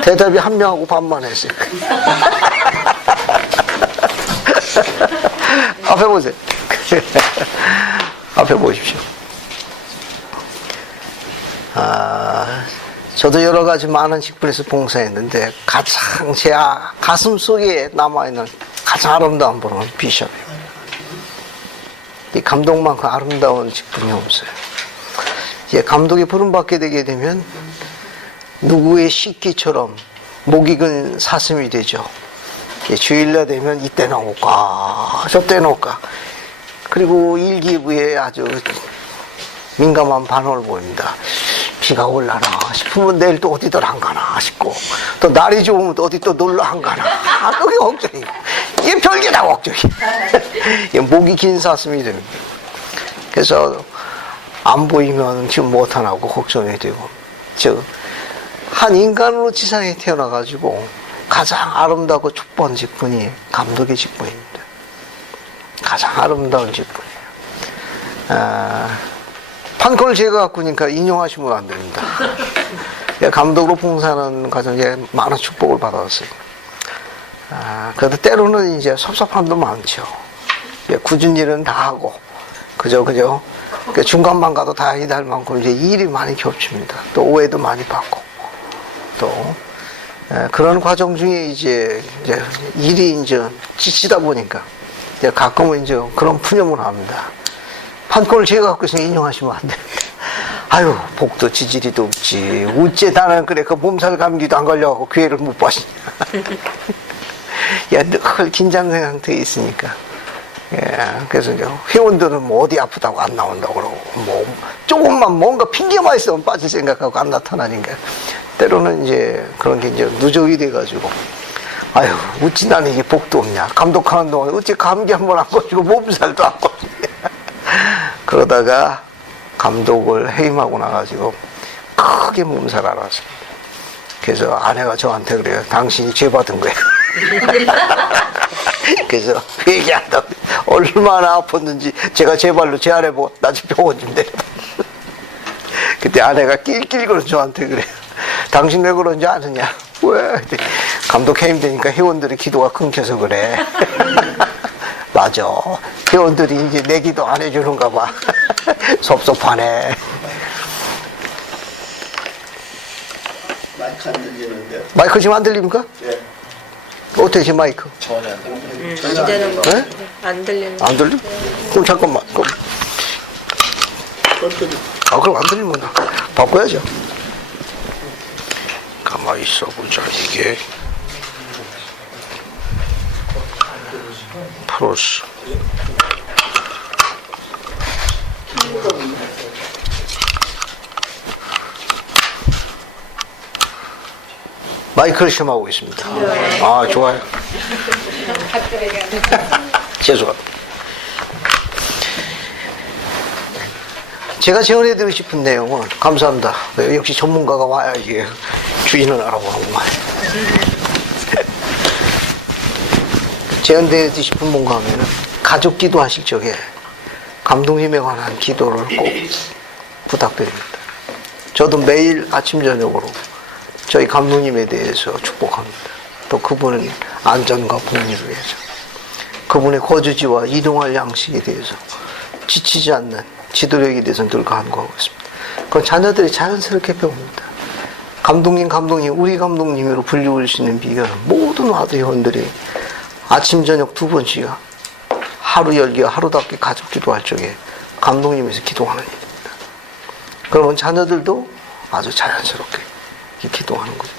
대답이 1명하고 반만 했어요. 앞에 보세요. 앞에 보십시오. 저도 여러 가지 많은 직분에서 봉사했는데 가장 제 가슴 속에 남아있는 가장 아름다운 분은 비숍이에요. 이 감독만큼 아름다운 직분이 없어요. 이제 감독이 부름받게 되게 되면 누구의 식기처럼 목 익은 사슴이 되죠. 주일날 되면 이때 나올까 저때 나올까. 그리고 일기예보에 아주 민감한 반응을 보입니다. 비가 올라나 싶으면 내일 또 어디들 안 가나 싶고, 또 날이 좋으면 또 어디 또 놀러 안 가나. 그게 걱정이고. 이게 별게 다 걱정이. 목이 긴 사슴이 됩니다. 그래서 안 보이면 지금 못하나고 걱정이 되고. 한 인간으로 지상에 태어나가지고 가장 아름답고 축복한 직분이 감독의 직분입니다. 가장 아름다운 직분이에요. 판권을 제가 갖고 있으니까 인용하시면 안 됩니다. 감독으로 봉사하는 과정에 많은 축복을 받았어요. 그래도 때로는 이제 섭섭함도 많죠. 굳은 일은 다 하고, 그죠. 그 중간만 가도 다 이달 만큼 이제 일이 많이 겹칩니다. 또 오해도 많이 받고, 또, 그런 과정 중에 이제 일이 이제 지치다 보니까, 이제 가끔은 이제 그런 푸념을 합니다. 판권을 제가 갖고 있으면 인용하시면 안 됩니다. 아유, 복도 지지리도 없지. 어째 나는 그래, 그 몸살 감기도 안 걸려갖고 기회를 못 봤냐. 야, 늘 긴장 상태에 있으니까. 그래서 이제 회원들은 뭐 어디 아프다고 안 나온다고 그러고, 뭐, 조금만 뭔가 핑계만 있으면 빠질 생각하고 안 나타나니까. 때로는 이제 그런 게 이제 누적이 돼가지고, 아유, 어찌 나는 이게 복도 없냐. 감독하는 동안 어찌 감기 한 번 안 걸리고 몸살도 안 걸리냐. 그러다가 감독을 해임하고 나가지고 크게 몸살 알았습니다. 그래서 아내가 저한테 그래요. 당신이 죄 받은 거야. 그래서 회개한다. 얼마나 아팠는지 제가 제 발로 제 아내 보고 나 집 병원 좀 데려다. 그때 아내가 낄낄거려 저한테 그래요. 당신 왜 그런지 아느냐? 왜? 감독 해임되니까 회원들의 기도가 끊겨서 그래. 맞아. 회원들이 이제 내 기도 안 해주는가 봐. 섭섭하네. 마이크 안 들리는데요? 마이크 지금 안 들립니까? 네. 어떻게 제 마이크? 전혀 안 됩니다. 안 되는 거. 네? 안 들리는 거. 안 들려? 그럼 잠깐만. 그럼 안 들리면 바꿔야죠. 가만히 있어 보자. 이게 플러스 마이크를 시험하고 있습니다. 아, 좋아요. 죄송합니다. 제가 제언해드리고 싶은 내용은, 감사합니다. 역시 전문가가 와야 이게 주인을 알아보는구만. 제언드리고 싶은 뭔가 하면은, 가족 기도 하실 적에 감독님에 관한 기도를 꼭 부탁드립니다. 저도 매일 아침, 저녁으로 저희 감독님에 대해서 축복합니다. 또 그분의 안전과 복리를 위해서, 그분의 거주지와 이동할 양식에 대해서 지치지 않는 지도력에 대해서 늘 간구하고 있습니다. 그건 자녀들이 자연스럽게 배웁니다. 감독님, 우리 감독님으로 불리울 수 있는 비결은 모든 와드 회원들이 아침, 저녁 2번씩 하루 열기, 하루 닫기 가족 기도할 적에 감독님에서 기도하는 일입니다. 그러면 자녀들도 아주 자연스럽게 기도하는 거죠.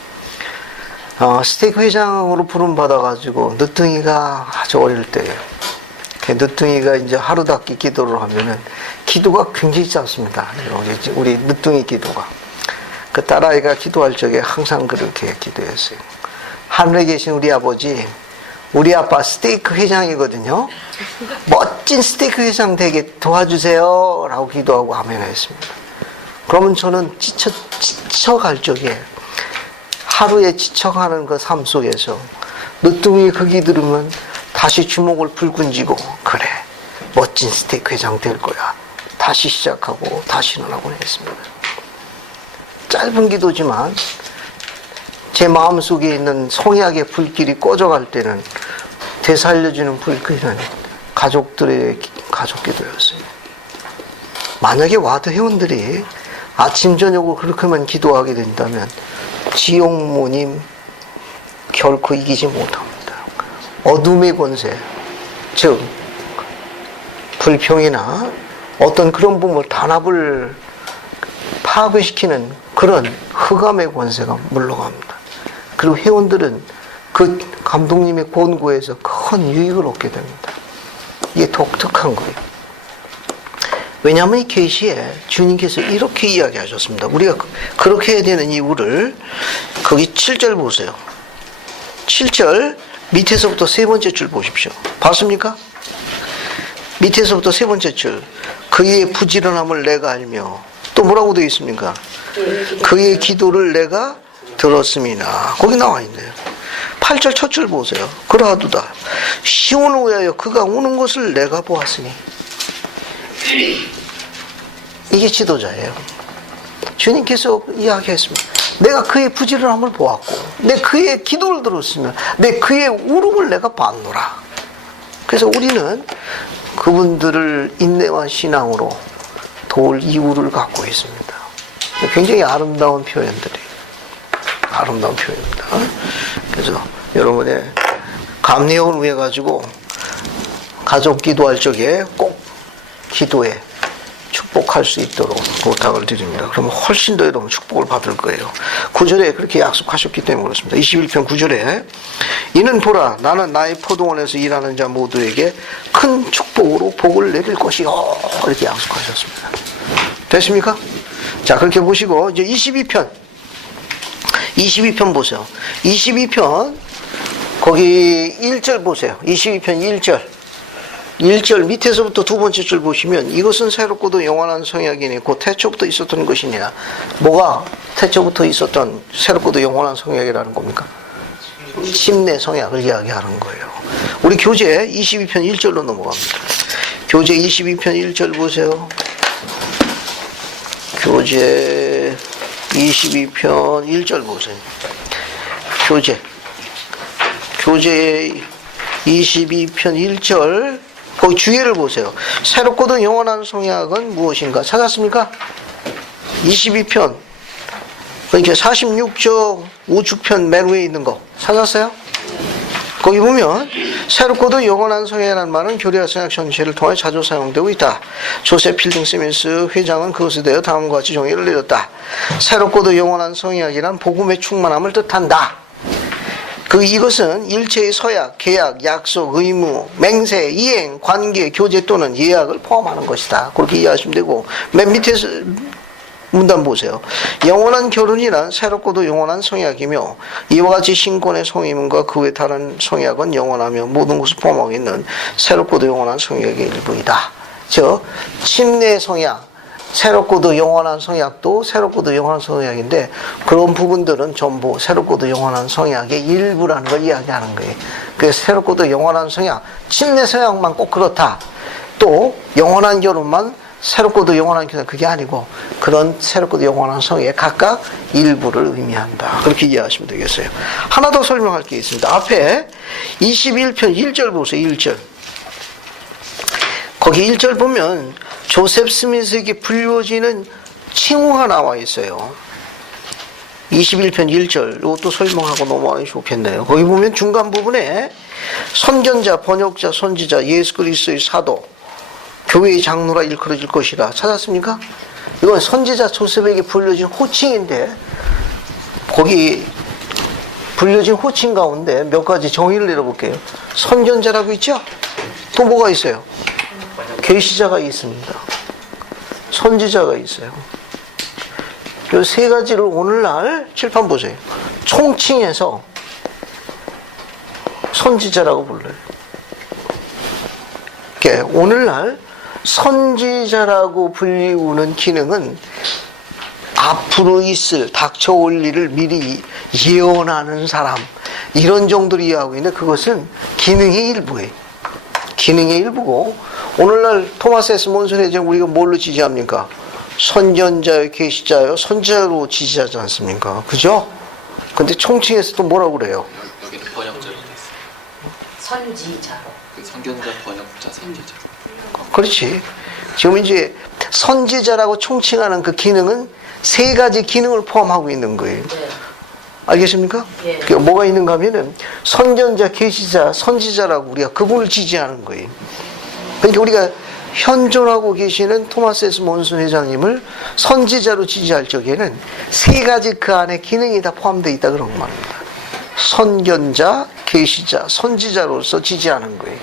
스테이크 회장으로 부름받아가지고 늦둥이가 아주 어릴 때예요. 늦둥이가 이제 하루 닫기 기도를 하면은 기도가 굉장히 짧습니다. 우리 늦둥이 기도가. 그 딸아이가 기도할 적에 항상 그렇게 기도했어요. 하늘에 계신 우리 아버지, 우리 아빠 스테이크 회장이거든요. 멋진 스테이크 회장 되게 도와주세요. 라고 기도하고 아멘 했습니다. 그러면 저는 지쳐갈 적에, 하루에 지쳐가는 그 삶 속에서 늦둥이 그 기 들으면 다시 주먹을 불끈 쥐고, 그래, 멋진 스테이크 회장 될 거야. 다시 시작하고 다시는 하곤 했습니다. 짧은 기도지만 제 마음속에 있는 성약의 불길이 꺼져갈 때는 되살려주는 불길은 가족들의 가족 기도였어요. 만약에 와드 회원들이 아침 저녁으로 그렇게만 기도하게 된다면 지옥모님 결코 이기지 못합니다. 어둠의 권세, 즉 불평이나 어떤 그런 부분을 단합을 파괴시키는 그런 흑암의 권세가 물러갑니다. 그리고 회원들은 그 감독님의 권고에서 큰 유익을 얻게 됩니다. 이게 독특한 거예요. 왜냐하면 이 계시에 주님께서 이렇게 이야기하셨습니다. 우리가 그렇게 해야 되는 이유를, 거기 7절 보세요. 7절 밑에서부터 세 번째 줄 보십시오. 봤습니까? 밑에서부터 세 번째 줄. 그의 부지런함을 내가 알며, 또 뭐라고 되어 있습니까? 그의 기도를 내가 들었음이나. 거기 나와 있네요. 8절 첫 줄 보세요. 그러하도다. 시온을 위하여 그가 오는 것을 내가 보았으니. 이게 지도자예요. 주님께서 이야기했습니다. 내가 그의 부지런함을 보았고 내 그의 기도를 들었으면 내 그의 울음을 내가 봤노라. 그래서 우리는 그분들을 인내와 신앙으로 도울 이유를 갖고 있습니다. 굉장히 아름다운 표현들이에요. 아름다운 표현입니다. 그래서 여러분의 감리형을 위해 가지고 가족 기도할 적에 꼭 기도에 축복할 수 있도록 부탁을 드립니다. 그러면 훨씬 더 여러분 축복을 받을 거예요. 9절에 그렇게 약속하셨기 때문에 그렇습니다. 21편 9절에 이는 보라 나는 나의 포도원에서 일하는 자 모두에게 큰 축복으로 복을 내릴 것이요 이렇게 약속하셨습니다. 됐습니까? 자 그렇게 보시고 이제 22편 보세요. 22편 거기 1절 보세요. 22편 1절 밑에서부터 두 번째 줄 보시면 이것은 새롭고도 영원한 성약이니 곧 태초부터 있었던 것이냐. 뭐가 태초부터 있었던 새롭고도 영원한 성약이라는 겁니까? 침례 성약을 이야기하는 거예요. 우리 교재 22편 1절로 넘어갑니다. 교재 22편 1절 보세요. 교재 22편 1절 보세요. 교재 22편 1절 거기 주의를 보세요. 새롭고도 영원한 성약은 무엇인가 찾았습니까? 22편 그러니까 46쪽 우측편 맨 위에 있는 거 찾았어요? 거기 보면 새롭고도 영원한 성약이라는 말은 교리와 성약 전체를 통해 자주 사용되고 있다. 조셉 필딩 스미스 회장은 그것에 대해 다음과 같이 정의를 내렸다. 새롭고도 영원한 성약이란 복음의 충만함을 뜻한다. 이것은 일체의 서약, 계약, 약속, 의무, 맹세, 이행, 관계, 교제 또는 예약을 포함하는 것이다. 그렇게 이해하시면 되고 맨 밑에서 문단 보세요. 영원한 결혼이란 새롭고도 영원한 성약이며 이와 같이 신권의 성임과 그 외 다른 성약은 영원하며 모든 것을 포함하고 있는 새롭고도 영원한 성약의 일부이다. 즉 침례 성약 새롭고도 영원한 성약도 새롭고도 영원한 성약인데 그런 부분들은 전부 새롭고도 영원한 성약의 일부라는 걸 이야기하는 거예요. 그래서 새롭고도 영원한 성약, 침례 성약만 꼭 그렇다. 또 영원한 결혼만 새롭고도 영원한 결혼 그게 아니고 그런 새롭고도 영원한 성약의 각각 일부를 의미한다. 그렇게 이해하시면 되겠어요. 하나 더 설명할 게 있습니다. 앞에 21편 1절 보세요. 1절. 거기 1절 보면 조셉 스미스에게 불려지는 칭호가 나와 있어요. 21편 1절 이것도 설명하고 넘어가면 좋겠네요. 거기 보면 중간 부분에 선견자, 번역자, 선지자, 예수 그리스도의 사도, 교회의 장로라 일컬어질 것이라 찾았습니까? 이건 선지자 조셉에게 불려진 호칭인데 거기 불려진 호칭 가운데 몇 가지 정의를 내려볼게요. 선견자라고 있죠? 또 뭐가 있어요? 계시자가 있습니다. 선지자가 있어요. 이 세 가지를 오늘날 칠판 보세요. 총칭해서 선지자라고 불러요. 오늘날 선지자라고 불리우는 기능은 앞으로 있을 닥쳐올 일을 미리 예언하는 사람 이런 정도로 이해하고 있는데 그것은 기능의 일부예요. 기능의 일부고 오늘날 토마스 S. 몬슨 회장 우리가 뭘로 지지합니까? 선견자요, 계시자요, 선지자로 지지하지 않습니까? 그죠? 근데 총칭해서 또 뭐라고 그래요? 여기는 번역자로 선지자로. 그 선견자, 번역자, 선지자. 그렇지. 지금 이제 선지자라고 총칭하는 그 기능은 세 가지 기능을 포함하고 있는 거예요. 네. 알겠습니까? 예. 그게 뭐가 있는가 하면은 선견자, 계시자, 선지자라고 우리가 그분을 지지하는 거예요. 그러니까 우리가 현존하고 계시는 토마스 S. 몬슨 회장님을 선지자로 지지할 적에는 세 가지 그 안에 기능이 다 포함되어 있다 그런 말입니다. 선견자, 계시자, 선지자로서 지지하는 거예요.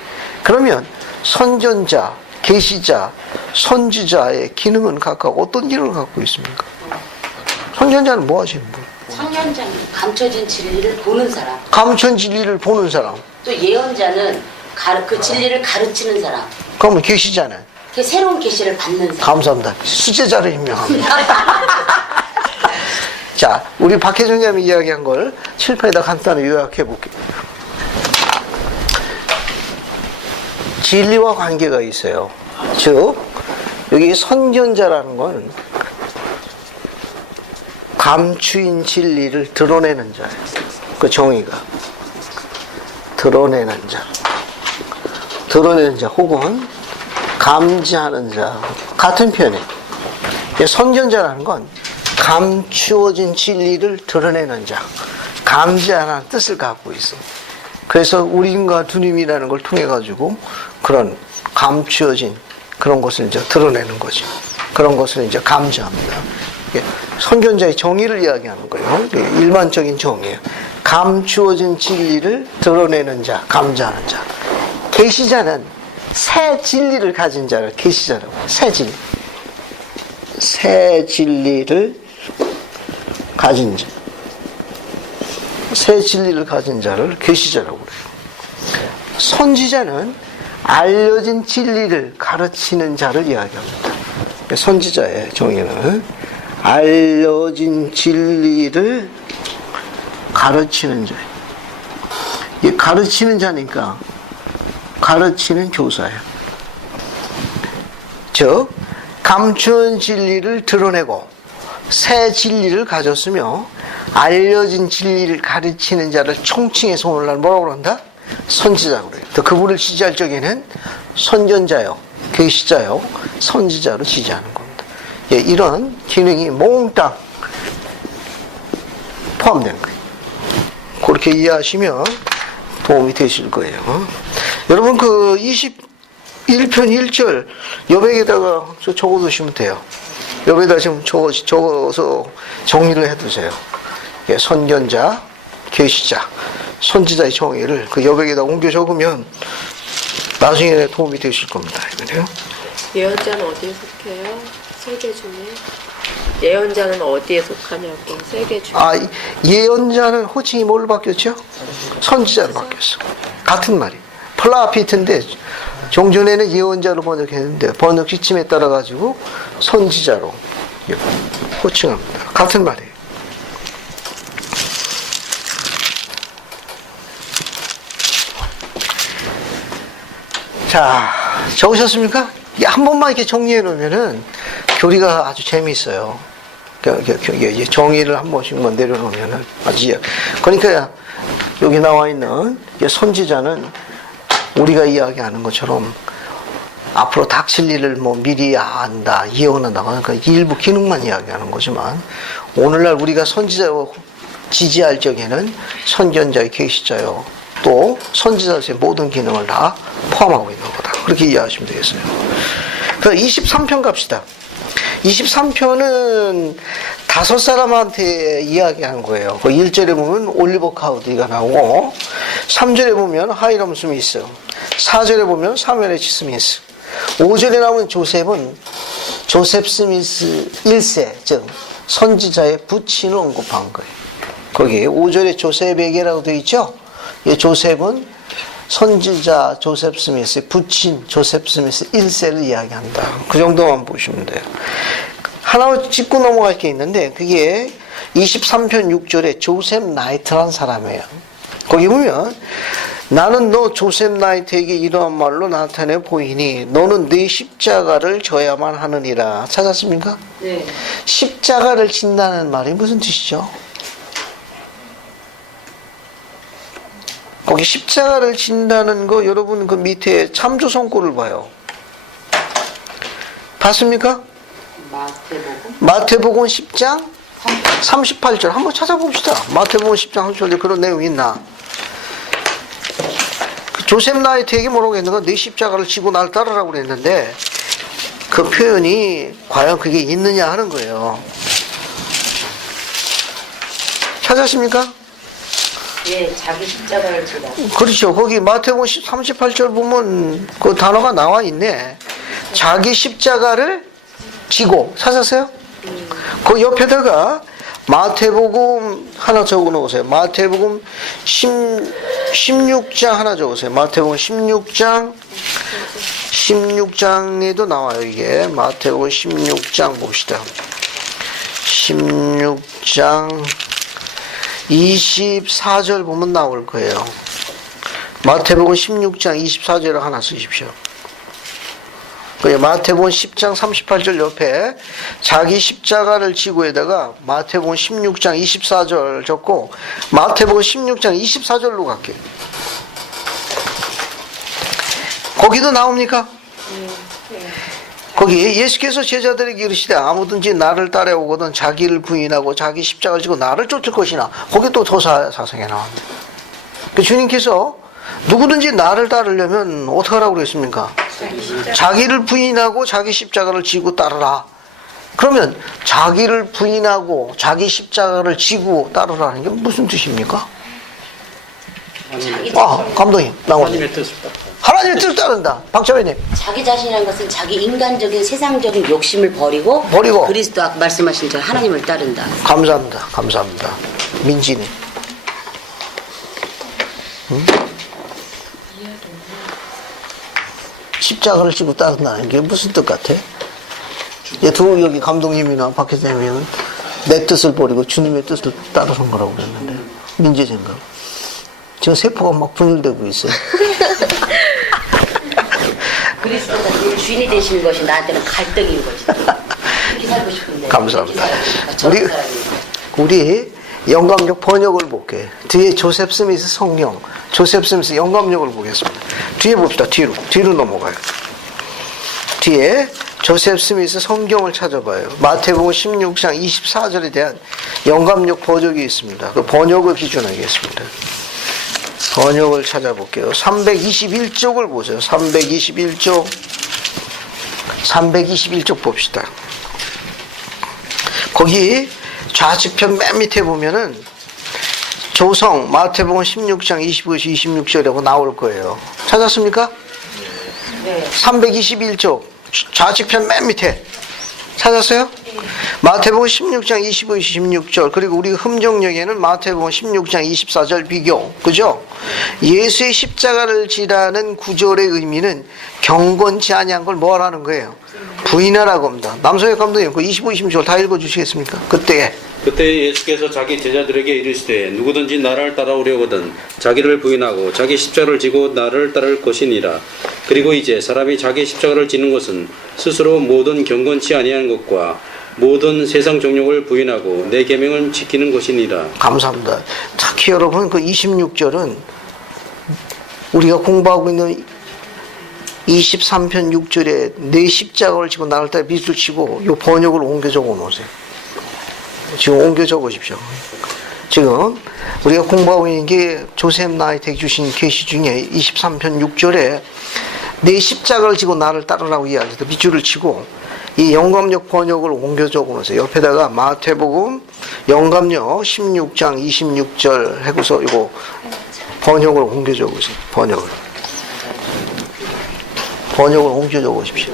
그러면 선견자, 계시자, 선지자의 기능은 각각 어떤 기능을 갖고 있습니까? 선견자는 뭐 하시는 분? 선견자는 감춰진 진리를 보는 사람. 감춘 진리를 보는 사람. 또 예언자는 그 진리를 가르치는 사람. 그러면 계시자는? 그 새로운 계시를 받는 사람. 감사합니다. 수제자를 임명합니다. 자, 우리 박혜준 장님이 이야기한 걸 칠판에다 간단히 요약해 볼게요. 진리와 관계가 있어요. 즉, 여기 선견자라는 건 감추인 진리를 드러내는 자예요. 그 정의가. 드러내는 자. 드러내는 자 혹은 감지하는 자. 같은 표현이에요. 선견자라는 건 감추어진 진리를 드러내는 자. 감지하는 뜻을 갖고 있어요. 그래서 우리인과 주님이라는 걸 통해 가지고 그런 감추어진 그런 것을 이제 드러내는 거죠. 그런 것을 이제 감지합니다. 선견자의 정의를 이야기하는 거예요. 일반적인 정의예요. 감추어진 진리를 드러내는 자, 감지하는 자. 계시자는 새 진리를 가진 자를 계시자라고 해요. 새 진리. 새 진리를 가진 자. 새 진리를 가진 자를 계시자라고 그래요. 선지자는 알려진 진리를 가르치는 자를 이야기합니다. 선지자의 정의는 알려진 진리를 가르치는 자예요. 이 가르치는 자니까 가르치는 교사예요. 즉 감추은 진리를 드러내고 새 진리를 가졌으며 알려진 진리를 가르치는 자를 총칭해서 오늘날 뭐라고 그런다? 선지자라고 그래요. 또 그분을 지지할 적에는 선견자요, 계시자요, 선지자로 지지하는 겁니다. 예, 이런 기능이 몽땅 포함되는 거예요. 그렇게 이해하시면 도움이 되실 거예요. 여러분 그 21편 1절 여백에다가 적어두시면 돼요. 여기다 지금 적어서 정리를 해두세요. 예, 선견자, 계시자, 선지자의 정의를 그 여백에다 옮겨 적으면 나중에 도움이 되실 겁니다. 예언자는 어디에 속해요? 세 개 중에? 예언자는 어디에 속하냐고, 세 개 중에. 아, 예언자는 호칭이 뭘로 바뀌었죠? 선지자로 바뀌었어. 같은 말이. 플라피트인데 종전에는 예언자로 번역했는데 번역 시침에 따라 가지고 선지자로 호칭합니다. 같은 말이에요. 자, 적으셨습니까? 한 번만 이렇게 정리해 놓으면은 교리가 아주 재미있어요. 정의를 한 번씩만 내려놓으면은 아주 그러니까 여기 나와 있는 선지자는 우리가 이야기하는 것처럼 앞으로 닥칠 일을 뭐 미리 안다, 예언한다, 그러니까 일부 기능만 이야기하는 거지만 오늘날 우리가 선지자로 지지할 적에는 선견자의 계시자요, 또 선지자의 모든 기능을 다 포함하고 있는 거다. 그렇게 이해하시면 되겠어요. 그 23편 갑시다. 23편은 5사람한테 이야기한 거예요. 그 1절에 보면 올리버 카우디가 나오고 3절에 보면 하이럼 스미스, 4절에 보면 사무엘 H. 스미스, 5절에 나오는 조셉은 조셉 스미스 1세, 즉 선지자의 부친을 언급한 거예요. 거기 5절에 조셉에게라고 되어 있죠. 이 조셉은 선지자 조셉 스미스의 부친 조셉 스미스 1세를 이야기한다. 그 정도만 보시면 돼요. 하나 짚고 넘어갈 게 있는데 그게 23편 6절에 조셉 나이트라는 사람이에요. 거기 보면 나는 너 조셉 나이트에게 이러한 말로 나타내 보이니 너는 네 십자가를 져야만 하느니라. 찾았습니까? 네. 십자가를 진다는 말이 무슨 뜻이죠? 거기 십자가를 진다는 거 여러분 그 밑에 참조 손꼴을 봐요. 봤습니까? 마태복음 10장 38절 한번 찾아봅시다. 마태복음 10장 38절 그런 내용이 있나? 조셉 나이트에게 뭐라고 했는가? 네 십자가를 지고 날 따르라고 그랬는데 그 표현이 과연 그게 있느냐 하는 거예요. 찾았습니까? 예, 자기 십자가를 지라. 그렇죠. 거기 마태복음 38절 보면 그 단어가 나와 있네. 자기 십자가를 지고. 찾았어요? 그 옆에다가 마태복음 하나 적어 놓으세요. 마태복음 16장 하나 적으세요. 마태복음 16장에도 나와요. 이게 마태복음 16장 봅시다. 16장 24절 보면 나올 거예요. 마태복음 16장 24절을 하나 쓰십시오. 마태복음 10장 38절 옆에 자기 십자가를 지고에다가 마태복음 16장 24절 적고 마태복음 16장 24절로 갈게요. 거기도 나옵니까? 거기 예수께서 제자들에게 이르시되 아무든지 나를 따라오거든 자기를 부인하고 자기 십자가를 지고 나를 쫓을 것이나 거기 또 더 자세하게 나옵니다. 그 주님께서 누구든지 나를 따르려면 어떻게 하라고 그랬습니까? 자기를 부인하고 자기 십자가를 지고 따르라. 그러면 자기를 부인하고 자기 십자가를 지고 따르라는 게 무슨 뜻입니까? 감독님 나오세요. 하나님의 뜻을 따라. 하나님의 뜻을 따른다. 박자회님. 자기 자신이라는 것은 자기 인간적인 세상적인 욕심을 버리고 그리스도 아까 말씀하신 저 하나님을 따른다. 감사합니다. 감사합니다. 민지님. 응? 십자가를 지고 따른다는 게 무슨 뜻 같아? 두 여기 감독님이나 박 회장님은 내 뜻을 버리고 주님의 뜻을 따르는 거라고 그랬는데 민지 생각. 지금 세포가 막 분열되고 있어요. 그리스도가 내 주인이 되시는 것이 나한테는 갈등인 것이다. 그렇게 살고 싶은데. 감사합니다. 우리 우리 영감력 번역을 볼게요. 뒤에 조셉 스미스 성경, 조셉 스미스 영감력을 보겠습니다. 뒤에 봅시다. 뒤로 넘어가요. 뒤에 조셉 스미스 성경을 찾아봐요. 마태복음 16장 24절에 대한 영감력 번역이 있습니다. 그 번역을 기준하겠습니다. 번역을 찾아볼게요. 321쪽을 보세요. 321쪽 봅시다. 거기 좌측편 맨 밑에 보면은 조성 마태복음 16장 25에서 26절이라고 나올 거예요. 찾았습니까? 네. 321쪽 좌측편 맨 밑에 찾았어요? 마태복음 16장 25, 26절 그리고 우리 흠정역에는 마태복음 16장 24절 비교 그죠? 예수의 십자가를 지라는 구절의 의미는 경건치 아니한 걸 뭐라는 거예요? 부인하라고 합니다. 남소혁 감독님 그 25, 26절 다 읽어주시겠습니까? 그때 예수께서 자기 제자들에게 이르시되 누구든지 나를 따라오려거든 자기를 부인하고 자기 십자가를 지고 나를 따를 것이니라. 그리고 이제 사람이 자기 십자가를 지는 것은 스스로 모든 경건치 아니한 것과 모든 세상 정욕을 부인하고 내 계명을 지키는 것이니라. 감사합니다. 특히 여러분 그 26절은 우리가 공부하고 있는 23편 6절에 내 십자가를 지고 나를 따라 밑줄 치고 이 번역을 옮겨 적어 놓으세요. 지금 옮겨 적으십시오. 지금 우리가 공부하고 있는 게 조셉 나이텍 주신 계시 중에 23편 6절에 내 십자가를 지고 나를 따르라고 이야기해서 밑줄을 치고 이 영감력 번역을 옮겨 적어 놓으세요. 옆에다가 마태복음 영감력 16장 26절 해고서 이거 번역을 옮겨 적으세요. 번역을 옮겨 적으십시오.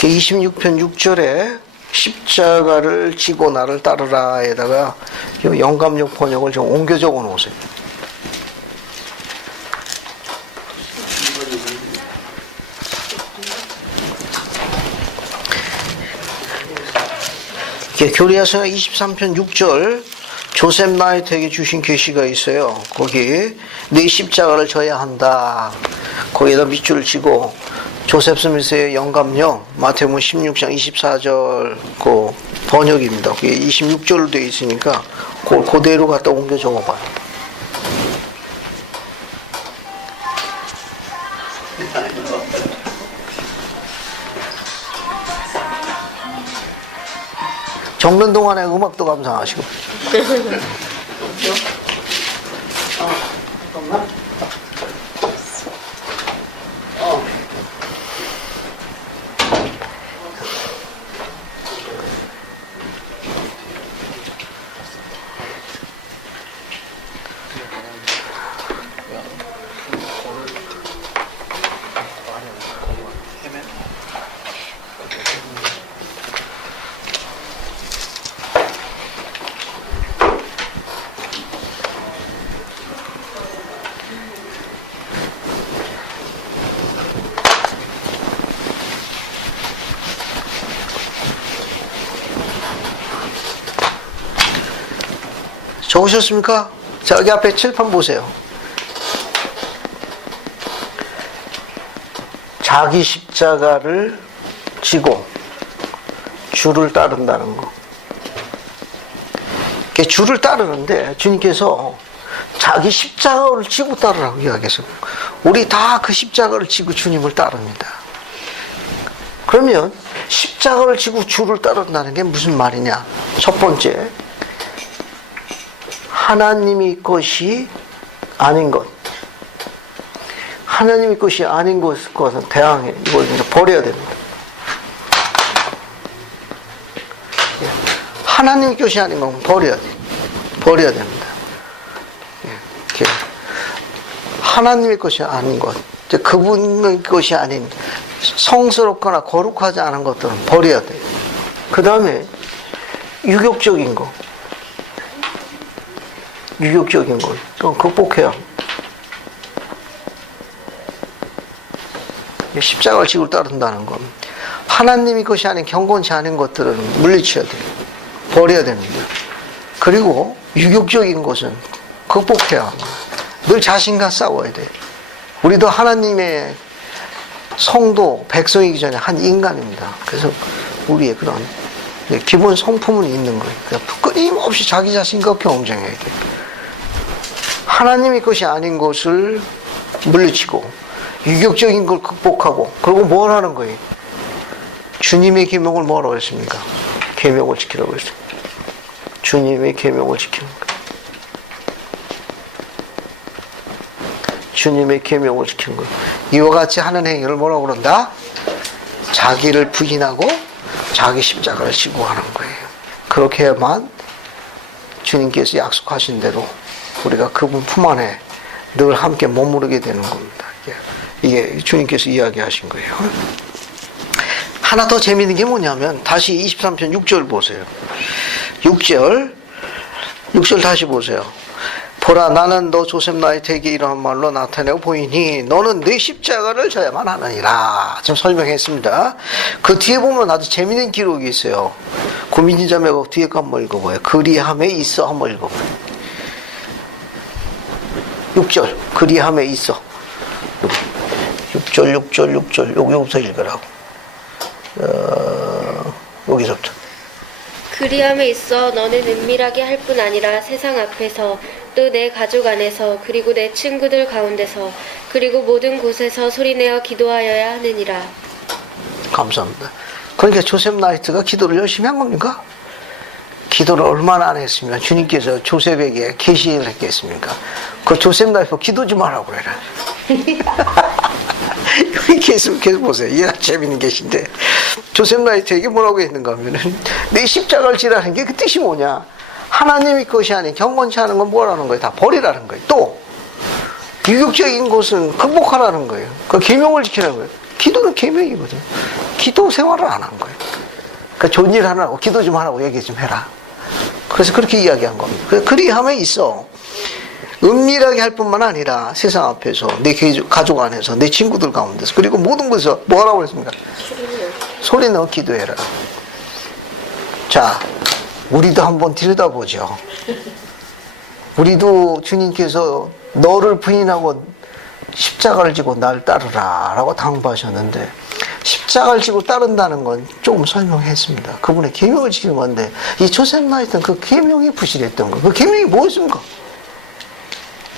그 26편 6절에 십자가를 지고 나를 따르라에다가 영감력 번역을 좀 옮겨 적어 놓으세요. 교리야서 23편 6절 조셉 나이트에게 주신 계시가 있어요. 거기 내 십자가를 져야 한다. 거기에다 밑줄을 치고 조셉 스미스의 영감력 마태복음 16장 24절 그 번역입니다. 그게 26절로 되어 있으니까 그대로 갖다 옮겨 적어봐요. 적는 동안에 음악도 감상하시고. 적으셨습니까? 자, 여기 앞에 칠판 보세요. 자기 십자가를 지고 주를 따른다는 거. 이렇게 주를 따르는데 주님께서 자기 십자가를 지고 따르라고 이야기해서 우리 다 그 십자가를 지고 주님을 따릅니다. 그러면 십자가를 지고 주를 따른다는 게 무슨 말이냐? 첫 번째, 하나님의 것이 아닌 것. 하나님의 것이 아닌 것은 대항해. 이걸 이제 버려야 됩니다. 하나님의 것이 아닌 건 버려야 돼. 버려야 됩니다. 이렇게. 하나님의 것이 아닌 것. 그분의 것이 아닌 성스럽거나 거룩하지 않은 것들은 버려야 돼요. 그 다음에 유격적인 거. 유격적인 거. 좀 극복해야 합니다. 십자가를 지고 따른다는 건 하나님의 것이 아닌 경건치 않은 것들은 물리쳐야 돼요. 버려야 됩니다. 그리고 유격적인 것은 극복해야 합니다. 늘 자신과 싸워야 돼요. 우리도 하나님의 성도, 백성이기 전에 한 인간입니다. 그래서 우리의 그런 기본 성품은 있는 거예요. 끊임없이 자기 자신과 경쟁해야 돼요. 하나님의 것이 아닌 것을 물리치고 유격적인 걸 극복하고 그리고 뭘 하는 거예요? 주님의 계명을 뭐라고 했습니까? 계명을 지키라고 했습니다. 주님의 계명을 지키는 거예요. 주님의 계명을 지키는 거예요. 이와 같이 하는 행위를 뭐라고 그런다? 자기를 부인하고 자기 십자가를 지고 하는 거예요. 그렇게 해야만 주님께서 약속하신 대로 우리가 그분 품 안에 늘 함께 머무르게 되는 겁니다. 이게 주님께서 이야기하신 거예요. 하나 더 재미있는 게 뭐냐면 다시 23편 6절 보세요. 6절 다시 보세요. 보라, 나는 너 조셉 나이트에게 이러한 말로 나타내고 보이니 너는 네 십자가를 져야만 하느니라. 좀 설명했습니다. 그 뒤에 보면 아주 재미있는 기록이 있어요. 고민지자매가 뒤에 거 한번 읽어봐요. 그리함에 있어 한번 읽어봐요. 6절 그리함에 있어. 6절 여기부터 읽으라고. 여기서부터. 그리함에 있어 너는 은밀하게 할 뿐 아니라 세상 앞에서 또 내 가족 안에서 그리고 내 친구들 가운데서 그리고 모든 곳에서 소리내어 기도하여야 하느니라. 감사합니다. 그러니까 조셉 나이트가 기도를 열심히 한 겁니까? 기도를 얼마나 안 했으면 주님께서 조셉에게 계시를 했겠습니까? 그 조셉 나이트 기도 좀 하라고 그래라. 여기 계속 보세요. 이게 재밌는 계신데 조셉 나이트에게 뭐라고 했는가 하면은 내 십자가를 지라는 게 그 뜻이 뭐냐? 하나님의 것이 아닌 경건치 않은 건 뭐라는 거예요? 다 버리라는 거예요. 또 유격적인 것은 극복하라는 거예요. 그 계명을 지키라는 거예요. 기도는 계명이거든. 기도 생활을 안 한 거예요. 그러니까 좋은 일 하라고 기도 좀 하라고 얘기 좀 해라. 그래서 그렇게 이야기한 겁니다. 그리함에 있어 은밀하게 할 뿐만 아니라 세상 앞에서 내 가족 안에서 내 친구들 가운데서 그리고 모든 곳에서 뭐라고 했습니까? 소리 내어 기도해라. 자, 우리도 한번 들여다보죠. 우리도 주님께서 너를 부인하고 십자가를 지고 날 따르라 라고 당부하셨는데 십자가를 지고 따른다는 건 조금 설명했습니다. 그분의 계명을 지키는 건데 이 조셉 나이트는 그 계명이 부실했던 거. 그 계명이 뭐였습니까?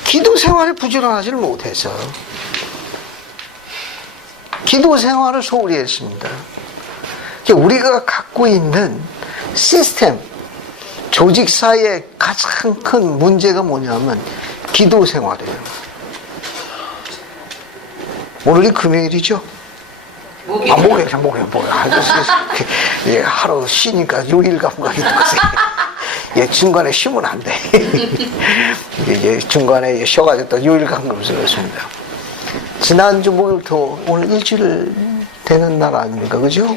기도 생활에 부지런하지를 못해서 기도 생활을 소홀히 했습니다. 우리가 갖고 있는 시스템, 조직 사이의 가장 큰 문제가 뭐냐면 기도 생활이에요. 오늘이 금요일이죠? 목요일. 예, 하루 쉬니까 6일 감각이 들어가세요. 예, 중간에 쉬면 안 돼. 예, 중간에 쉬어가지고 또 6일 감각을 그렇습니다. 지난주 목요일부터 오늘 일주일 되는 날 아닙니까? 그죠?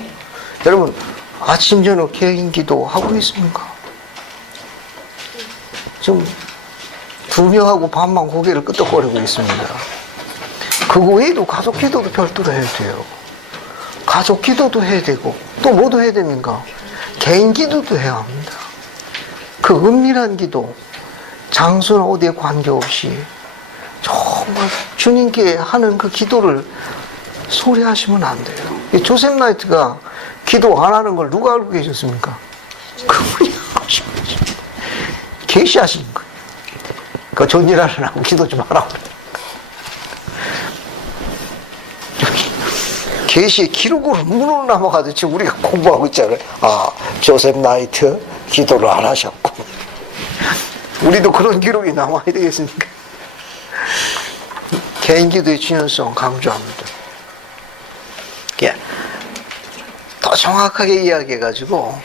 여러분, 아침, 저녁 개인 기도 하고 있습니까? 지금 2명하고 반만 고개를 끄덕거리고 있습니다. 그거 외에도 가족 기도도 별도로 해야 돼요. 가족 기도도 해야 되고, 또 뭐도 해야 됩니까? 개인 기도도 해야 합니다. 그 은밀한 기도, 장소나 어디에 관계없이 정말 주님께 하는 그 기도를 소리하시면 안 돼요. 이 조셉 나이트가 기도 안 하는 걸 누가 알고 계셨습니까? 그분이 하고 싶은 거죠. 계시하신 거예요. 그 존일하느라고 기도 좀 하라고 그래요. 계시의 기록으로 문으로 남아가듯이 우리가 공부하고 있잖아요. 아, 조셉 나이트 기도를 안 하셨고. 우리도 그런 기록이 남아야 되겠습니까? 개인 기도의 중요성 강조합니다. 더 정확하게 이야기해가지고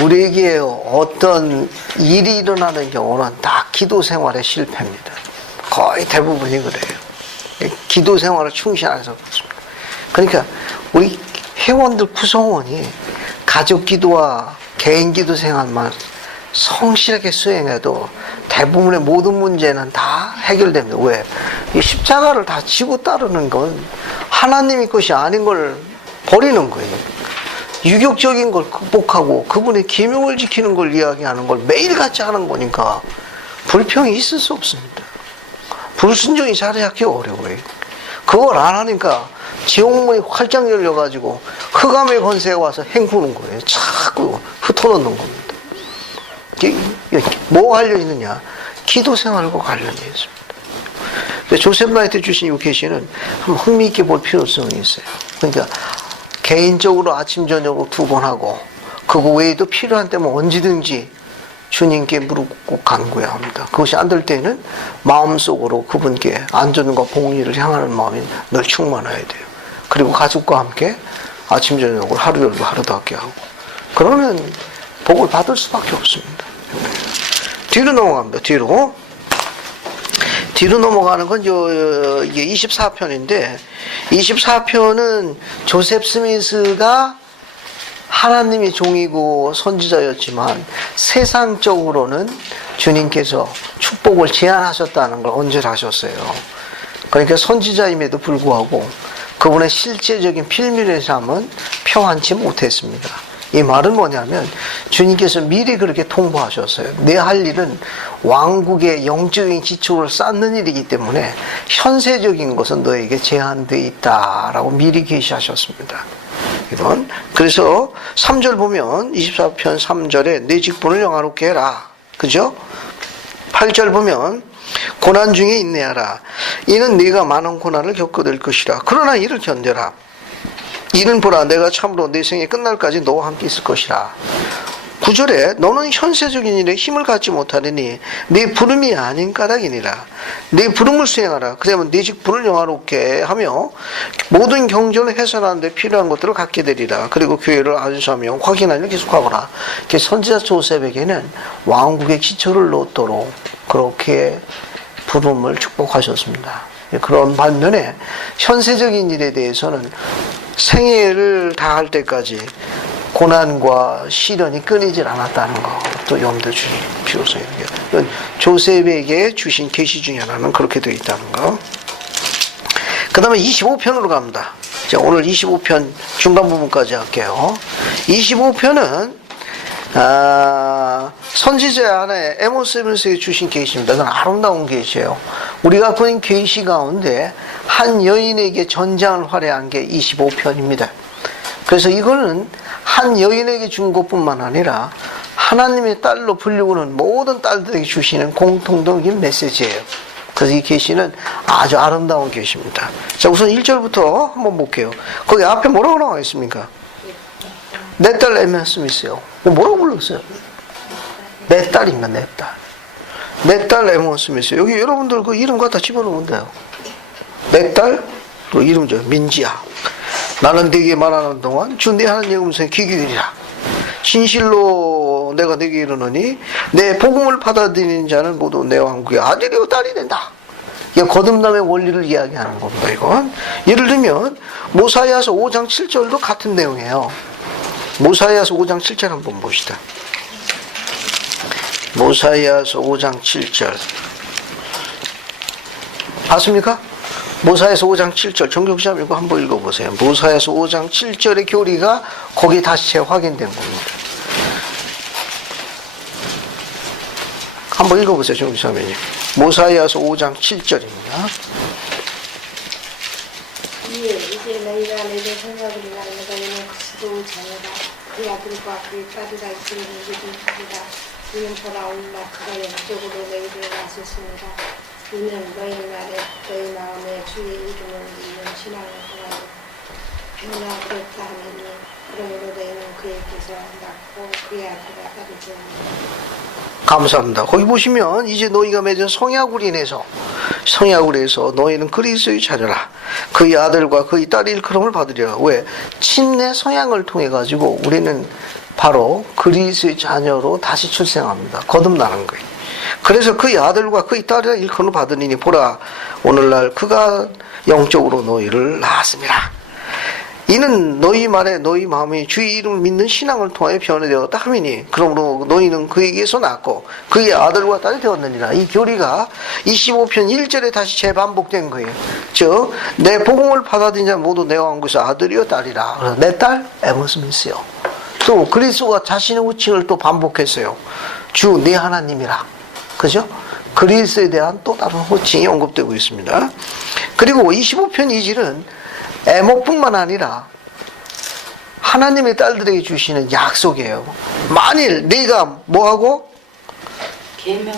우리에게 어떤 일이 일어나는 경우는 다 기도 생활의 실패입니다. 거의 대부분이 그래요. 기도 생활을 충실해서 그렇습니다. 그러니까 우리 회원들 구성원이 가족 기도와 개인 기도 생활만 성실하게 수행해도 대부분의 모든 문제는 다 해결됩니다. 왜? 이 십자가를 다 지고 따르는 건 하나님의 것이 아닌 걸 버리는 거예요. 유격적인 걸 극복하고 그분의 계명을 지키는 걸 이야기하는 걸 매일같이 하는 거니까 불평이 있을 수 없습니다. 불순종이 자리하기 어려워요. 그걸 안 하니까 지옥문이 활짝 열려가지고 흑암의 건세가 와서 헹구는 거예요. 자꾸 흩어놓는 겁니다. 뭐 관련있느냐? 기도 생활과 관련이 있습니다. 조셉 나이트 주신 이 계시는 한번 흥미있게 볼 필요성이 있어요. 그러니까 개인적으로 아침 저녁으로 2번 하고 그거 외에도 필요한 때면 언제든지 주님께 무릎 꿇고 간구해야 합니다. 그것이 안 될 때는 마음속으로 그분께 안전과 봉의를 향하는 마음이 늘 충만해야 돼요. 그리고 가족과 함께 아침 저녁으로 하루 열고 하루도 함께 하고 그러면 복을 받을 수밖에 없습니다. 뒤로 넘어갑니다. 뒤로 넘어가는 건 이게 24편인데 24편은 조셉 스미스가 하나님의 종이고 선지자였지만 세상적으로는 주님께서 축복을 제한하셨다는 걸 언질하셨어요. 그러니까 선지자임에도 불구하고 그분의 실제적인 필밀의 삶은 평안치 못했습니다. 이 말은 뭐냐면 주님께서 미리 그렇게 통보하셨어요. 내 할 일은 왕국의 영적인 기초를 쌓는 일이기 때문에 현세적인 것은 너에게 제한되어 있다라고 미리 계시하셨습니다. 이건 그래서 3절 보면 24편 3절에 내 직분을 영화롭게 해라. 그죠? 8절 보면 고난 중에 인내하라. 이는 네가 많은 고난을 겪게 될 것이라. 그러나 이를 견뎌라. 이는 보라 내가 참으로 내 생애 끝날까지 너와 함께 있을 것이라. 9절에 너는 현세적인 일에 힘을 갖지 못하리니 네 부름이 아닌 까닭이니라. 네 부름을 수행하라. 그러면 네 직분을 영화롭게 하며 모든 경전을 해설하는 데 필요한 것들을 갖게 되리라. 그리고 교회를 안수하며 확인하며 계속하거라. 선지자 조셉에게는 왕국의 기초를 놓도록 그렇게 부름을 축복하셨습니다. 그런 반면에 현세적인 일에 대해서는 생애를 다할 때까지 고난과 시련이 끊이질 않았다는 것도 염두에 주실 필요성이 있어요. 조셉에게 주신 계시 중에 하나는 그렇게 되어 있다는 거. 그 다음에 25편으로 갑니다. 자, 오늘 25편 중간 부분까지 할게요. 25편은 선지자 안에 에모스에게 주신 계시입니다. 그건 아름다운 계시예요. 우리가 보는 계시 가운데 한 여인에게 전장을 활약한 게 25편입니다. 그래서 이거는 한 여인에게 준 것뿐만 아니라 하나님의 딸로 불리우는 모든 딸들에게 주시는 공통적인 메시지예요. 그래서 이 계시는 아주 아름다운 계시입니다. 자, 우선 1절부터 한번 볼게요. 거기 앞에 뭐라고 나와 있습니까? 내 딸 에메 스미스요. 뭐라고 불렀어요? 내 딸입니다. 내 딸. 내 딸 에메 스미스. 여기 여러분들 그 이름 갖다 집어넣으면 돼요. 내 딸, 그 이름 저 민지야. 나는 네게 말하는 동안 주 내 하나님의 음성에 귀 기울이라. 진실로 내가 네게 이르노니 내 복음을 받아들이는 자는 모두 내 왕국의 아들이요 딸이 된다. 이게 거듭남의 원리를 이야기하는 겁니다. 이건 예를 들면 모사이아서 5장 7절도 같은 내용이에요. 모사이아서 5장 7절 한번 봅시다. 모사이아서 5장 7절 봤습니까? 모사에서 5장 7절 정경시험 이거 한번 읽어보세요. 모사에서 5장 7절의 교리가 거기 다시 재확인된 겁니다. 한번 읽어보세요, 정지사면님. 모사이아서 5장 7절입니다. 이제 너희가 내게 생각을 하는 너희는 그리스도 자녀다. 그 아들과 그의 딸이라 이들을 믿으리라. 이는 보라 오늘날 그가 영적으로 너희를 나섰습니다. 이는 너희 말에 너희 마음에 주의 이름을 믿는 신앙을 하나로 행나 그렇다 하느니 그러므로 너희는 그에게서 낳고 그의 아들과 딸이 되었느니라. 감사합니다. 거기 보시면 이제 너희가 맺은 성약을 인해서 너희는 그리스도의 자녀라. 그의 아들과 그의 딸이 일컬음을 받으리라. 왜? 친내 성약을 통해 가지고 우리는 바로 그리스도의 자녀로 다시 출생합니다. 거듭나는 거예요. 그래서 그의 아들과 그의 딸이라 일컬음을 받으니 보라 오늘날 그가 영적으로 너희를 낳았습니다. 이는 너희 말에 너희 마음이 주의 이름을 믿는 신앙을 통하여 변화되었다 하미니 그러므로 너희는 그에게서 낳고 그의 아들과 딸이 되었느니라. 이 교리가 25편 1절에 다시 재반복된 거예요. 즉 내 복음을 받아들인 자 모두 내와 한국에서 아들이요 딸이라. 내 딸 에머스미스요. 또 그리스도가 자신의 호칭을 또 반복했어요. 주 내 하나님이라. 그죠? 그리스도에 대한 또 다른 호칭이 언급되고 있습니다. 그리고 25편 2절은 애목뿐만 아니라 하나님의 딸들에게 주시는 약속이에요. 만일 네가 뭐하고?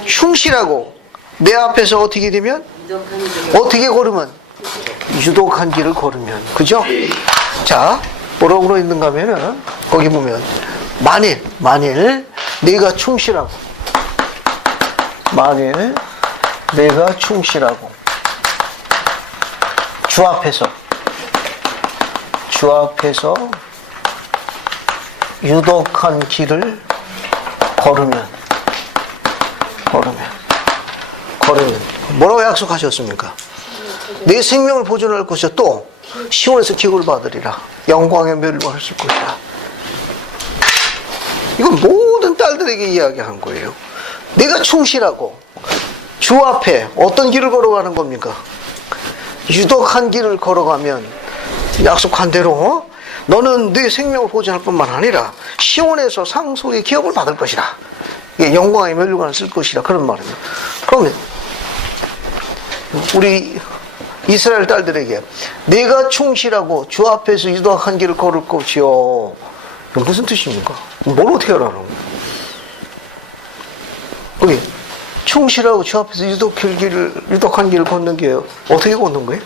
충실하고 내 앞에서 어떻게 되면? 어떻게 걸으면? 유독한 길을 걸으면. 그죠? 자, 뭐라고 있는가 하면은 거기 보면 만일 네가 충실하고 주 앞에서 유독한 길을 걸으면 뭐라고 약속하셨습니까? 내 생명을 보존할 것이요 또 시온에서 기업을 받으리라. 영광의 멸류관을 받을 것이라. 이건 모든 딸들에게 이야기한 거예요. 내가 충실하고 주 앞에 어떤 길을 걸어가는 겁니까? 유독한 길을 걸어가면 약속한 대로 너는 네 생명을 보존할 뿐만 아니라 시온에서 상속의 기업을 받을 것이라. 영광의 멸류관을 쓸 것이라. 그런 말입니다. 그러면 우리 이스라엘 딸들에게 내가 충실하고 주 앞에서 유독한 길을 걸을 것이요. 이건 무슨 뜻입니까? 뭘 어떻게 하라는 거예요? 우리 충실하고 주 앞에서 유독한 길을 걷는 게 어떻게 걷는 거예요?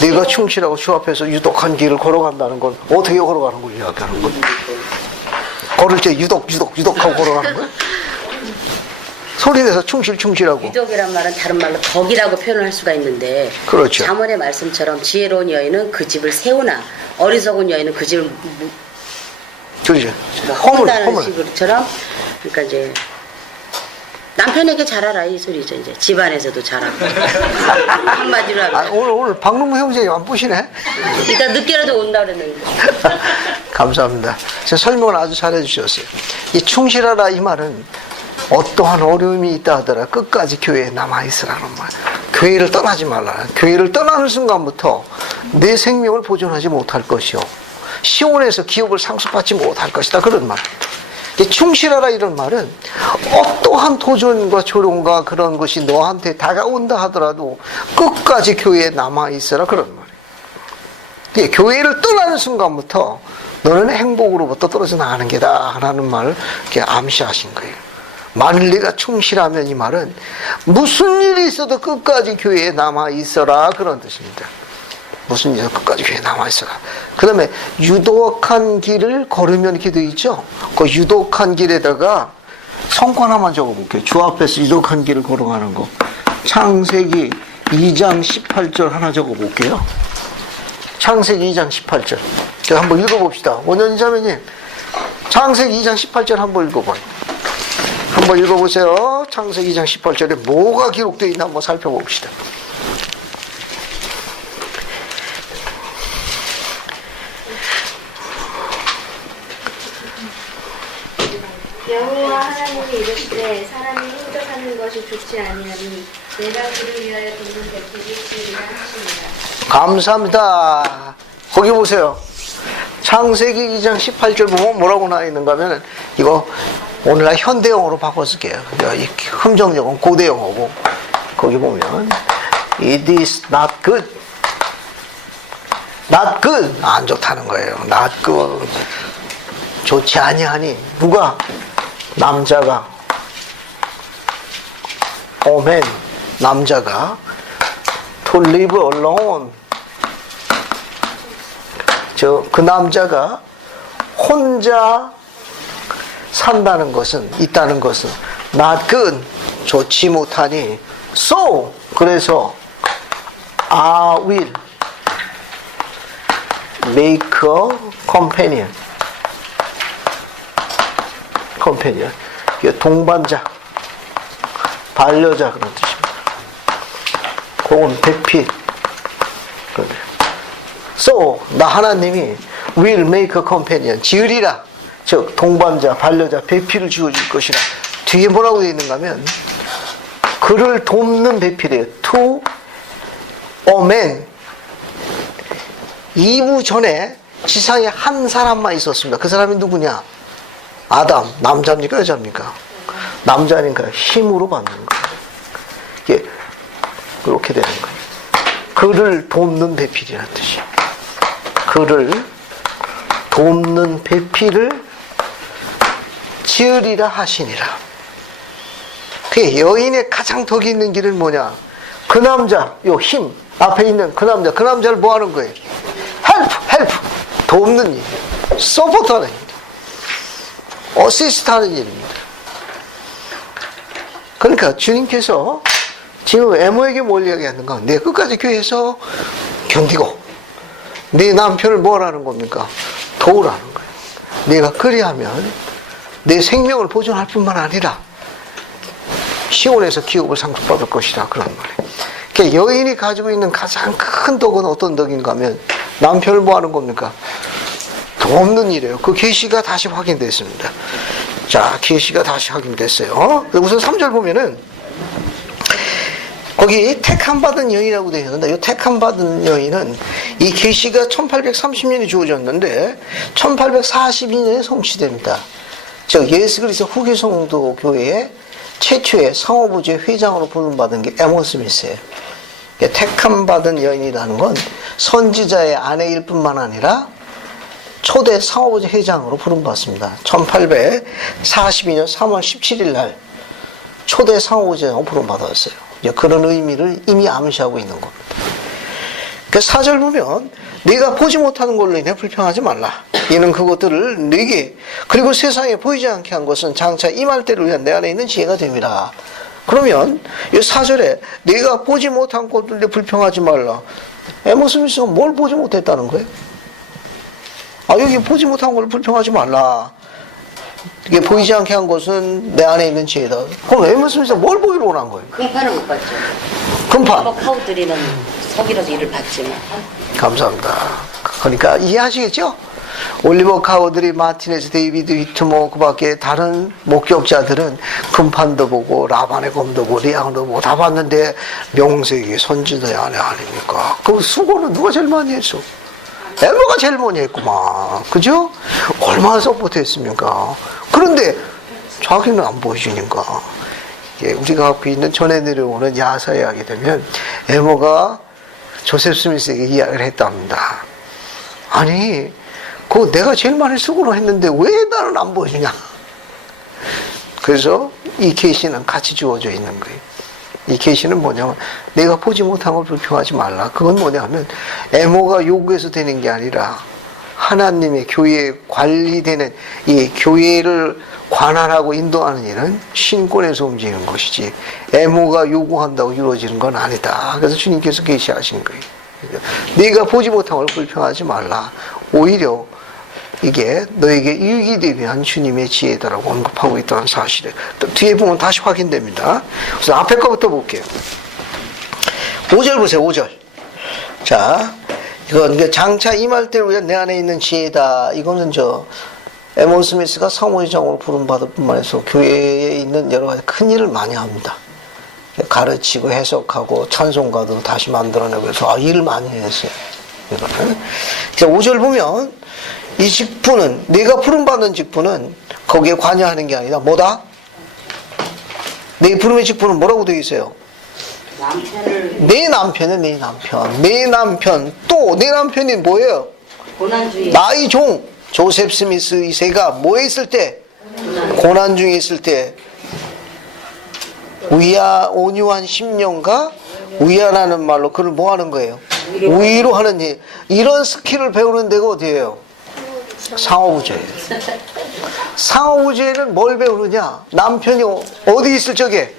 내가 충실하고 주 앞에서 유독한 길을 걸어간다는 건 어떻게 걸어가는 걸 이야기하는 거예요? 걸을 때 유독하고 걸어가는 거예요? 소리내서 충실하고. 유독이란 말은 다른 말로 덕이라고 표현을 할 수가 있는데 그렇죠. 잠언의 말씀처럼 지혜로운 여인은 그 집을 세우나 어리석은 여인은 그 집을 그렇죠. 허물다는 식으로처럼 그러니까 이제 남편에게 잘하라 이 소리죠. 이제 집안에서도 잘하고 한마디로 하면 오늘 박능무 형제님 안 보시네? 이따 늦게라도 온다 그랬는데 감사합니다. 제 설명을 아주 잘해 주셨어요. 이 충실하라 이 말은 어떠한 어려움이 있다 하더라 끝까지 교회에 남아있으라는 말. 교회를 떠나지 말라. 교회를 떠나는 순간부터 내 생명을 보존하지 못할 것이요 시온에서 기업을 상속받지 못할 것이다. 그런 말. 충실하라 이런 말은 어떠한 도전과 조롱과 그런 것이 너한테 다가온다 하더라도 끝까지 교회에 남아있으라. 그런 말이에요. 교회를 떠나는 순간부터 너는 행복으로부터 떨어져 나가는 게다 라는 말을 이렇게 암시하신 거예요. 만일 네가 충실하면 이 말은 무슨 일이 있어도 끝까지 교회에 남아있어라 그런 뜻입니다. 무슨 일이 끝까지 교회에 남아있어라. 그 다음에 유독한 길을 걸으면 이렇게 되어 있죠. 그 유독한 길에다가 성과 하나만 적어볼게요. 주 앞에서 유독한 길을 걸어가는 거. 창세기 2장 18절 하나 적어볼게요. 창세기 2장 18절. 제가 한번 읽어봅시다. 원현자매님 창세기 2장 18절 한번 읽어봐요. 한번 읽어보세요. 창세기 2장 18절에 뭐가 기록되어 있나 한번 살펴봅시다. 여호와 하나님이 이르시되 사람이 힘들하는 것이 좋지 아니하니 내가 그를 위하여 돕는 대책이 있으리라 하십니다. 감사합니다. 거기 보세요. 창세기 2장 18절 보면 뭐라고 나와 있는가 하면 이거 오늘날 현대영어로 바꿔 쓸게요. 이 흠정적은 고대영어고, 거기 보면 it is not good. not good. 안 좋다는 거예요. not good. 좋지 아니하니. 누가? 남자가. 오멘. 남자가 to live alone. 그 남자가 혼자 산다는 것은, 있다는 것은 not good. 좋지 못하니. So. 그래서 I will make a companion. companion. 이게 동반자, 반려자 그런 뜻입니다. 그건 배필. So, 나 하나님이 will make a companion. 지으리라. 즉, 동반자, 반려자, 배필을 지어줄 것이라. 뒤에 뭐라고 되어 있는가 하면, 그를 돕는 배필이에요. To a man. 2부 전에 지상에 한 사람만 있었습니다. 그 사람이 누구냐? 아담. 남자입니까? 여자입니까? 남자니까 힘으로 받는 거예요. 이게 그렇게 되는 거예요. 그를 돕는 배필이라는 뜻이에요. 그를 돕는 배필을 지으리라 하시니라. 그 여인의 가장 덕이 있는 길은 뭐냐? 그 남자, 요 힘, 앞에 있는 그 남자, 그 남자를 뭐 하는 거예요? 헬프, 돕는 일, 서포트 하는 일, 어시스트 하는 일입니다. 그러니까 주님께서 지금 에모에게 뭘 이야기하는가? 내 끝까지 교회에서 견디고, 내 남편을 뭐라는 겁니까? 도우라는 거예요. 내가 그리하면 내 생명을 보존할 뿐만 아니라 시온에서 기업을 상속받을 것이다. 그런 말이에요. 그러니까 여인이 가지고 있는 가장 큰 덕은 어떤 덕인가 하면 남편을 뭐 하는 겁니까? 돕는 일이에요. 그 계시가 다시 확인됐습니다. 자, 계시가 다시 확인됐어요. 우선 3절 보면은 거기 택함 받은 여인이라고 되어 있는데, 이 택함 받은 여인은 이 계시가 1830년에 주어졌는데 1842년에 성취됩니다. 즉 예수 그리스도 후기 성도 교회의 최초의 상호부제 회장으로 부름받은 게 에모 스미스예요. 택함 받은 여인이라는 건 선지자의 아내일 뿐만 아니라 초대 상호부제 회장으로 부름받습니다. 1842년 3월 17일 날 초대 상호부제장으로 부름받았어요. 그런 의미를 이미 암시하고 있는 겁니다. 그 4절 보면 네가 보지 못하는 걸로 인해 불평하지 말라. 이는 그것들을 네게 그리고 세상에 보이지 않게 한 것은 장차 임할 때를 위한 내 안에 있는 지혜가 됩니다. 그러면 이 4절에 네가 보지 못한 것들에 불평하지 말라. 에모 스미스가 뭘 보지 못했다는 거예요? 여기 보지 못한 걸 불평하지 말라. 이게 보이지 않게 한 것은 내 안에 있는 지혜다. 그럼 에모 스미스가 뭘 보기로 원한 거예요? 금파는 못 봤죠. 금파. 카우들이는 서기로서 일을 봤지만. 감사합니다. 그러니까 이해하시겠죠? 올리버 카우들이 마티네스, 데이비드 위트모, 그 밖에 다른 목격자들은 금판도 보고 라반의 검도 보고 리앙도 보고 다 봤는데 명색이 선지자의 아내 아닙니까? 그 수고는 누가 제일 많이 했어? 에모가 제일 많이 했구만. 그죠? 얼마나 서포트했습니까? 그런데 자기는 안 보여주니까. 우리가 갖고 있는 전해 내려오는 야사 이야기 되면 에모가 조셉 스미스에게 이야기를 했답니다. 아니, 그거 내가 제일 많이 수고를 했는데 왜 나는 안 보여주냐? 그래서 이 계시는 같이 주어져 있는 거예요. 이 계시는 뭐냐면 내가 보지 못한 걸 불평하지 말라. 그건 뭐냐 하면 에모가 요구해서 되는 게 아니라 하나님의 교회에 관리되는 이 교회를 관할하고 인도하는 일은 신권에서 움직이는 것이지 에모가 요구한다고 이루어지는 건 아니다. 그래서 주님께서 계시하신 거예요. 네가 보지 못한 걸 불평하지 말라. 오히려 이게 너에게 이익이 되기 위한 주님의 지혜다라고 언급하고 있다는 사실을 또 뒤에 보면 다시 확인됩니다. 그래서 앞에 거부터 볼게요. 5절 보세요. 5절. 자, 이건 장차 임할 때를 위한 내 안에 있는 지혜다. 이거는 에모 스미스가 사무장으로 부름받을 뿐만 아니라 교회에 있는 여러 가지 큰 일을 많이 합니다. 가르치고 해석하고 찬송가도 다시 만들어내고 해서 일을 많이 했어요. 이거는. 5절 보면 이 직분은, 내가 부름받는 직분은 거기에 관여하는 게 아니라 뭐다? 내 부름의 직분은 뭐라고 되어 있어요? 내 남편은 내 남편. 내 남편. 또 내 남편이 뭐예요? 고난주의. 나의 종 조셉 스미스 2세가 뭐에 있을 때? 고난 중에 있을 때 온유한 심령과 위안하는 말로 그를 뭐 하는 거예요? 위로하는 일. 이런 스킬을 배우는 데가 어디예요? 상호부제예요. 상호부제는 뭘 배우느냐? 남편이 어디 있을 적에?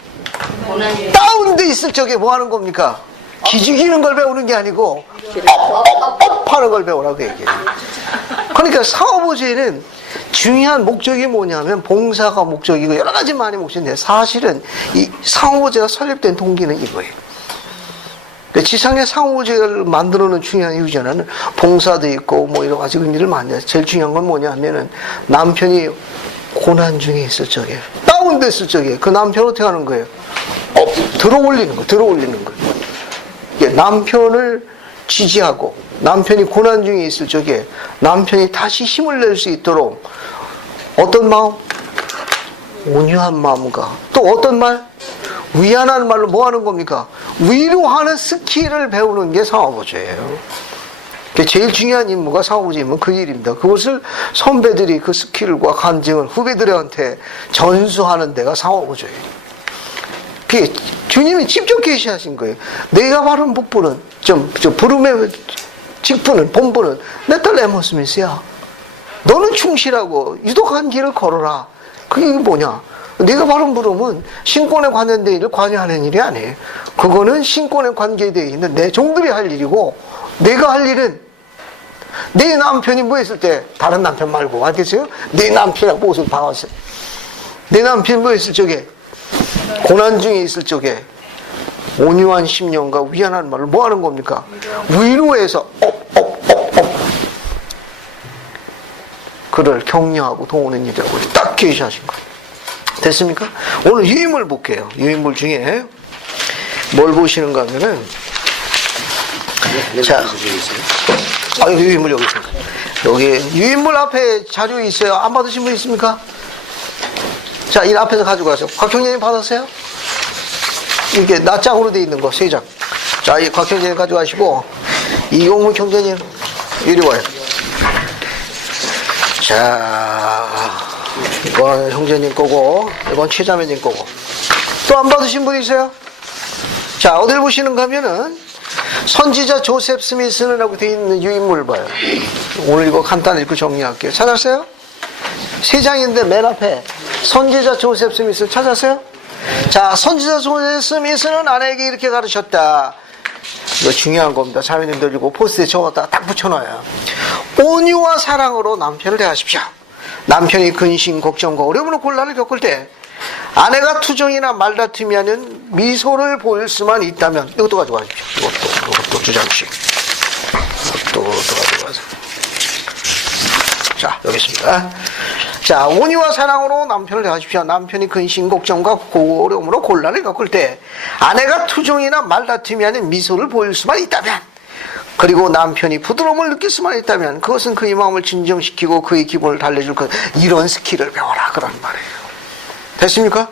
다운돼 있을 적에 뭐 하는 겁니까? 기죽이는 걸 배우는 게 아니고 업 하는 걸 배우라고 얘기해요. 그러니까 상호부제는 중요한 목적이 뭐냐면 봉사가 목적이고 여러 가지 많이 목적인데 사실은 이 상호부제가 설립된 동기는 이거예요. 지상의 상호부제를 만들어놓은 중요한 이유 중에 하나는 봉사도 있고 뭐 여러 가지 의미를 많이 해요. 제일 중요한 건 뭐냐면은 남편이 고난 중에 있을 적에 다운됐을 적에 그 남편 어떻게 하는 거예요? 들어올리는 거예요. 남편을 지지하고 남편이 고난 중에 있을 적에 남편이 다시 힘을 낼 수 있도록 어떤 마음? 온유한 마음과 또 어떤 말? 위안하는 말로 뭐 하는 겁니까? 위로하는 스킬을 배우는 게 상호부제예요. 제일 중요한 임무가 상호부제이면 그 일입니다. 그것을 선배들이 그 스킬과 간증을 후배들한테 전수하는 데가 상호부제예요. 그게 주님이 직접 계시하신 거예요. 내가 바른 복부는 부름의 직분은 본부는 내 딸 에머 스미스야. 너는 충실하고 유독한 길을 걸어라. 그게 뭐냐? 내가 바른 부름은 신권에 관련된 일을 관여하는 일이 아니에요. 그거는 신권에 관계되어 있는 내 종들이 할 일이고 내가 할 일은 내 남편이 뭐 했을 때 다른 남편 말고 알겠어요? 내 남편이라고 옷을 박았어요. 내 남편이 뭐 했을 적에 고난 중에 있을 적에 온유한 심령과 위안하는 말을 뭐 하는 겁니까? 위로해서 그를 격려하고 도우는 일이라고 딱 계시하신 거예요. 됐습니까? 오늘 유인물 볼게요. 유인물 중에 뭘 보시는가 하면은 자, 여기 유인물 여기 있습니다. 여기 유인물 앞에 자료 있어요. 안 받으신 분 있습니까? 자, 이 앞에서 가지고 가세요. 곽형제님 받았어요? 이게 낱장으로 되어 있는 거 3장. 자, 이 곽형제님 가져가시고 이용문 형제님 이리 와요. 자, 이건 형제님 거고 이건 최자매님 거고 또 안 받으신 분 있어요? 자, 어딜 보시는가 하면은 선지자 조셉 스미스는 라고 되어 있는 유인물 봐요. 오늘 이거 간단히 읽고 정리할게요. 찾았어요? 3장인데 맨 앞에 선지자 조셉 스미스 찾았어요? 자, 선지자 조셉 스미스는 아내에게 이렇게 가르쳤다. 이거 중요한 겁니다. 자매님들 이거 포스트에 적었다가 딱 붙여놔요. 온유와 사랑으로 남편을 대하십시오. 남편이 근심, 걱정과 어려움으로 곤란을 겪을 때 아내가 투정이나 말다툼이 하는 미소를 보일 수만 있다면 이것도 가져가십시오. 이것도 2장씩. 이것도 가져가세요. 자, 여기 있습니다. 자, 온유와 사랑으로 남편을 대하십시오. 남편이 근심, 걱정과 어려움으로 곤란을 겪을 때 아내가 투정이나 말다툼이 하는 미소를 보일 수만 있다면 그리고 남편이 부드러움을 느낄 수만 있다면 그것은 그의 마음을 진정시키고 그의 기분을 달래줄 것 이런 스킬을 배워라 그런 말이에요. 됐습니까?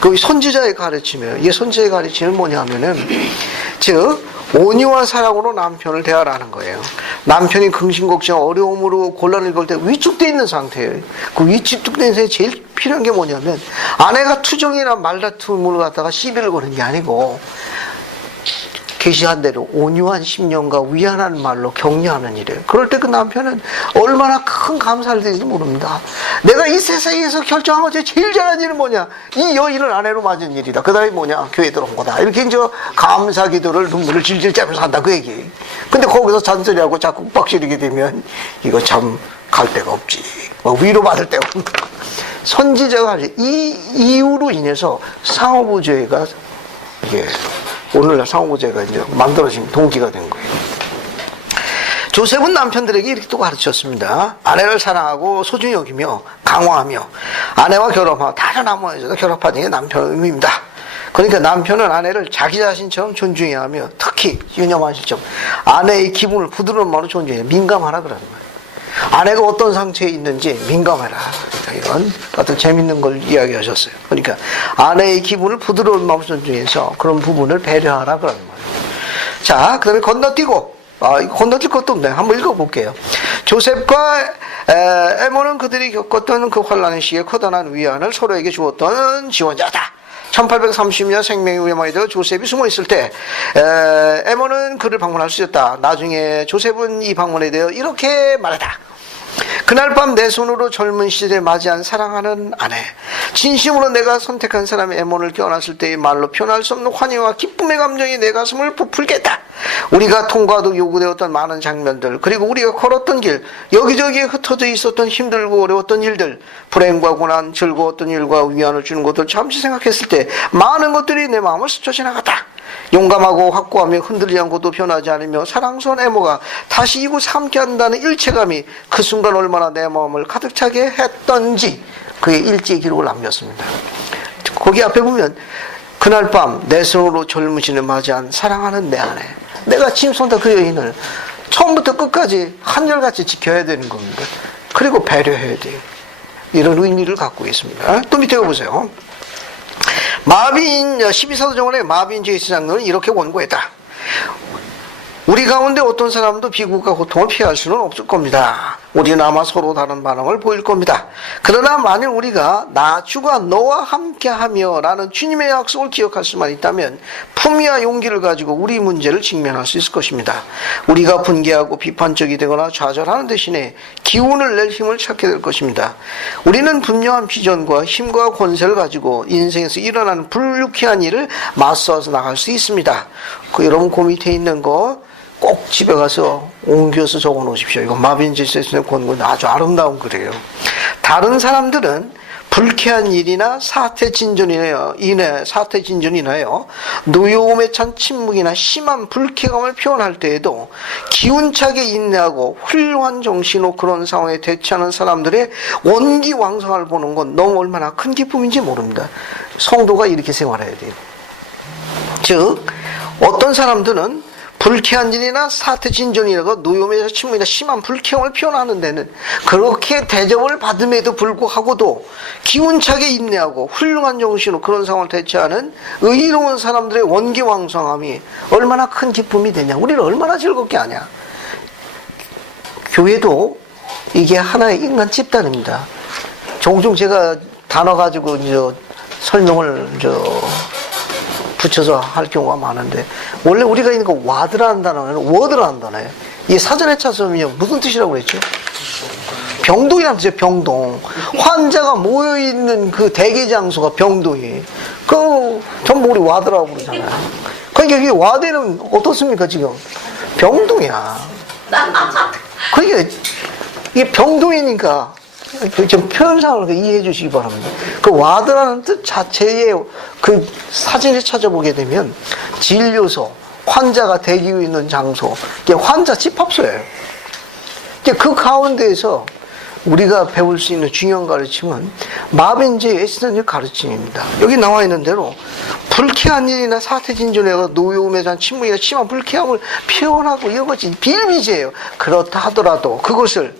그 선지자의 가르침이에요. 이 선지자의 가르침은 뭐냐면은 즉 온유와 사랑으로 남편을 대하라는 거예요. 남편이 근심 걱정 어려움으로 곤란을 겪을 때 위축되어 있는 상태예요. 그 위축된 상태에 제일 필요한 게 뭐냐면 아내가 투정이나 말다툼을 갖다가 시비를 거는 게 아니고 계시한 대로 온유한 심령과 위안하는 말로 격려하는 일이에요. 그럴 때 그 남편은 얼마나 큰 감사를 드리는지 모릅니다. 내가 이 세상에서 결정한 것 중에 제일 잘한 일은 뭐냐? 이 여인을 아내로 맞은 일이다. 그 다음에 뭐냐? 교회 들어온 거다. 이렇게 이제 감사 기도를 눈물을 질질 짜면서 한다. 그 얘기. 근데 거기서 잔소리하고 자꾸 빡치게 되면 이거 참 갈 데가 없지. 위로받을 데가 없다. 선지자가 이 이유로 인해서 상호부제가 이게 오늘날 상호부제가 이제 만들어진 동기가 된 거예요. 조셉은 남편들에게 이렇게 또 가르쳤습니다. 아내를 사랑하고 소중히 여기며 강화하며 아내와 결합하고 다른 결합하는 게 남편의 의미입니다. 그러니까 남편은 아내를 자기 자신처럼 존중해야 하며 특히 유념하실 점 아내의 기분을 부드러운 마음으로 존중해야 민감하라 그러는 거예요. 아내가 어떤 상태에 있는지 민감해라. 이런 어떤 재밌는 걸 이야기하셨어요. 그러니까 아내의 기분을 부드러운 마음 존중해서 그런 부분을 배려하라 그러는 거예요. 자, 그 다음에 건너뛰고. 이거 건너뛸 것도 없네. 한번 읽어볼게요. 조셉과 에몬은 그들이 겪었던 그 환란의 시기에 커다란 위안을 서로에게 주었던 지원자다. 1830년 생명의 위험하게 되어 조셉이 숨어있을 때 에몬은 그를 방문할 수 있었다. 나중에 조셉은 이 방문에 대해 이렇게 말했다. 그날 밤 내 손으로 젊은 시절에 맞이한 사랑하는 아내, 진심으로 내가 선택한 사람의 에몬을 껴안았을 때의 말로 표현할 수 없는 환희와 기쁨의 감정이 내 가슴을 부풀게 했다. 우리가 통과하도록 요구되었던 많은 장면들, 그리고 우리가 걸었던 길, 여기저기에 흩어져 있었던 힘들고 어려웠던 일들, 불행과 고난, 즐거웠던 일과 위안을 주는 것들 잠시 생각했을 때 많은 것들이 내 마음을 스쳐 지나갔다. 용감하고 확고하며 흔들리지 않고도 변하지 않으며 사랑스러운 에모가 다시 이곳에 함께한다는 일체감이 그 순간 얼마나 내 마음을 가득 차게 했던지 그의 일지의 기록을 남겼습니다. 거기 앞에 보면 그날 밤 내 손으로 젊으신을 맞이한 사랑하는 내 아내, 내가 침손한 그 여인을 처음부터 끝까지 한결같이 지켜야 되는 겁니다. 그리고 배려해야 돼요. 이런 의미를 갖고 있습니다. 또 밑에 보세요. 마빈 12사도정원의 마빈 제이스 장로는 이렇게 원고했다. 우리 가운데 어떤 사람도 비극과 고통을 피할 수는 없을 겁니다. 우리는 아마 서로 다른 반응을 보일 겁니다. 그러나 만일 우리가 나 주가 너와 함께하며 라는 주님의 약속을 기억할 수만 있다면 품위와 용기를 가지고 우리 문제를 직면할 수 있을 것입니다. 우리가 분개하고 비판적이 되거나 좌절하는 대신에 기운을 낼 힘을 찾게 될 것입니다. 우리는 분명한 비전과 힘과 권세를 가지고 인생에서 일어나는 불유쾌한 일을 맞서서 나갈 수 있습니다. 여러분 그 밑에 있는 거 꼭 집에 가서 옮겨서 적어 놓으십시오. 이거 마빈 제이스의 권고는 아주 아름다운 글이에요. 다른 사람들은 불쾌한 일이나 사태 진전이나요, 노여움에 찬 침묵이나 심한 불쾌감을 표현할 때에도 기운차게 인내하고 훌륭한 정신으로 그런 상황에 대처하는 사람들의 원기왕성을 보는 건 너무 얼마나 큰 기쁨인지 모릅니다. 성도가 이렇게 생활해야 돼요. 즉 어떤 사람들은 불쾌한 일이나 사태 진전이라고 노여움에서 침묵이나 심한 불쾌함을 표현하는 데는 그렇게 대접을 받음에도 불구하고도 기운차게 인내하고 훌륭한 정신으로 그런 상황을 대처하는 의로운 사람들의 원기왕성함이 얼마나 큰 기쁨이 되냐, 우리를 얼마나 즐겁게 하냐. 교회도 이게 하나의 인간 집단입니다. 종종 제가 단어 가지고 설명을 붙여서 할 경우가 많은데, 원래 우리가 있는 거 와드라는 단어는 워드라는 단어예요. 이게 사전에 찾으면 무슨 뜻이라고 그랬죠? 병동이라는 뜻이에요. 병동. 환자가 모여있는 그 대기 장소가 병동이에요. 그 전부 우리 와드라고 그러잖아요. 그러니까 이게 와드는 어떻습니까 지금? 병동이야. 그러니까 이게 병동이니까 좀 표현상으로 이해해 주시기 바랍니다. 그 와드라는 뜻 자체의 그 사진을 찾아보게 되면 진료소, 환자가 대기고 있는 장소, 이게 환자 집합소예요. 그 가운데에서 우리가 배울 수 있는 중요한 가르침은 마빈 제이스의 가르침입니다. 여기 나와 있는 대로 불쾌한 일이나 사태 진전에서 노여움에 대한 침묵이나 심한 불쾌함을 표현하고 이런 것이 비일비재해요. 그렇다 하더라도 그것을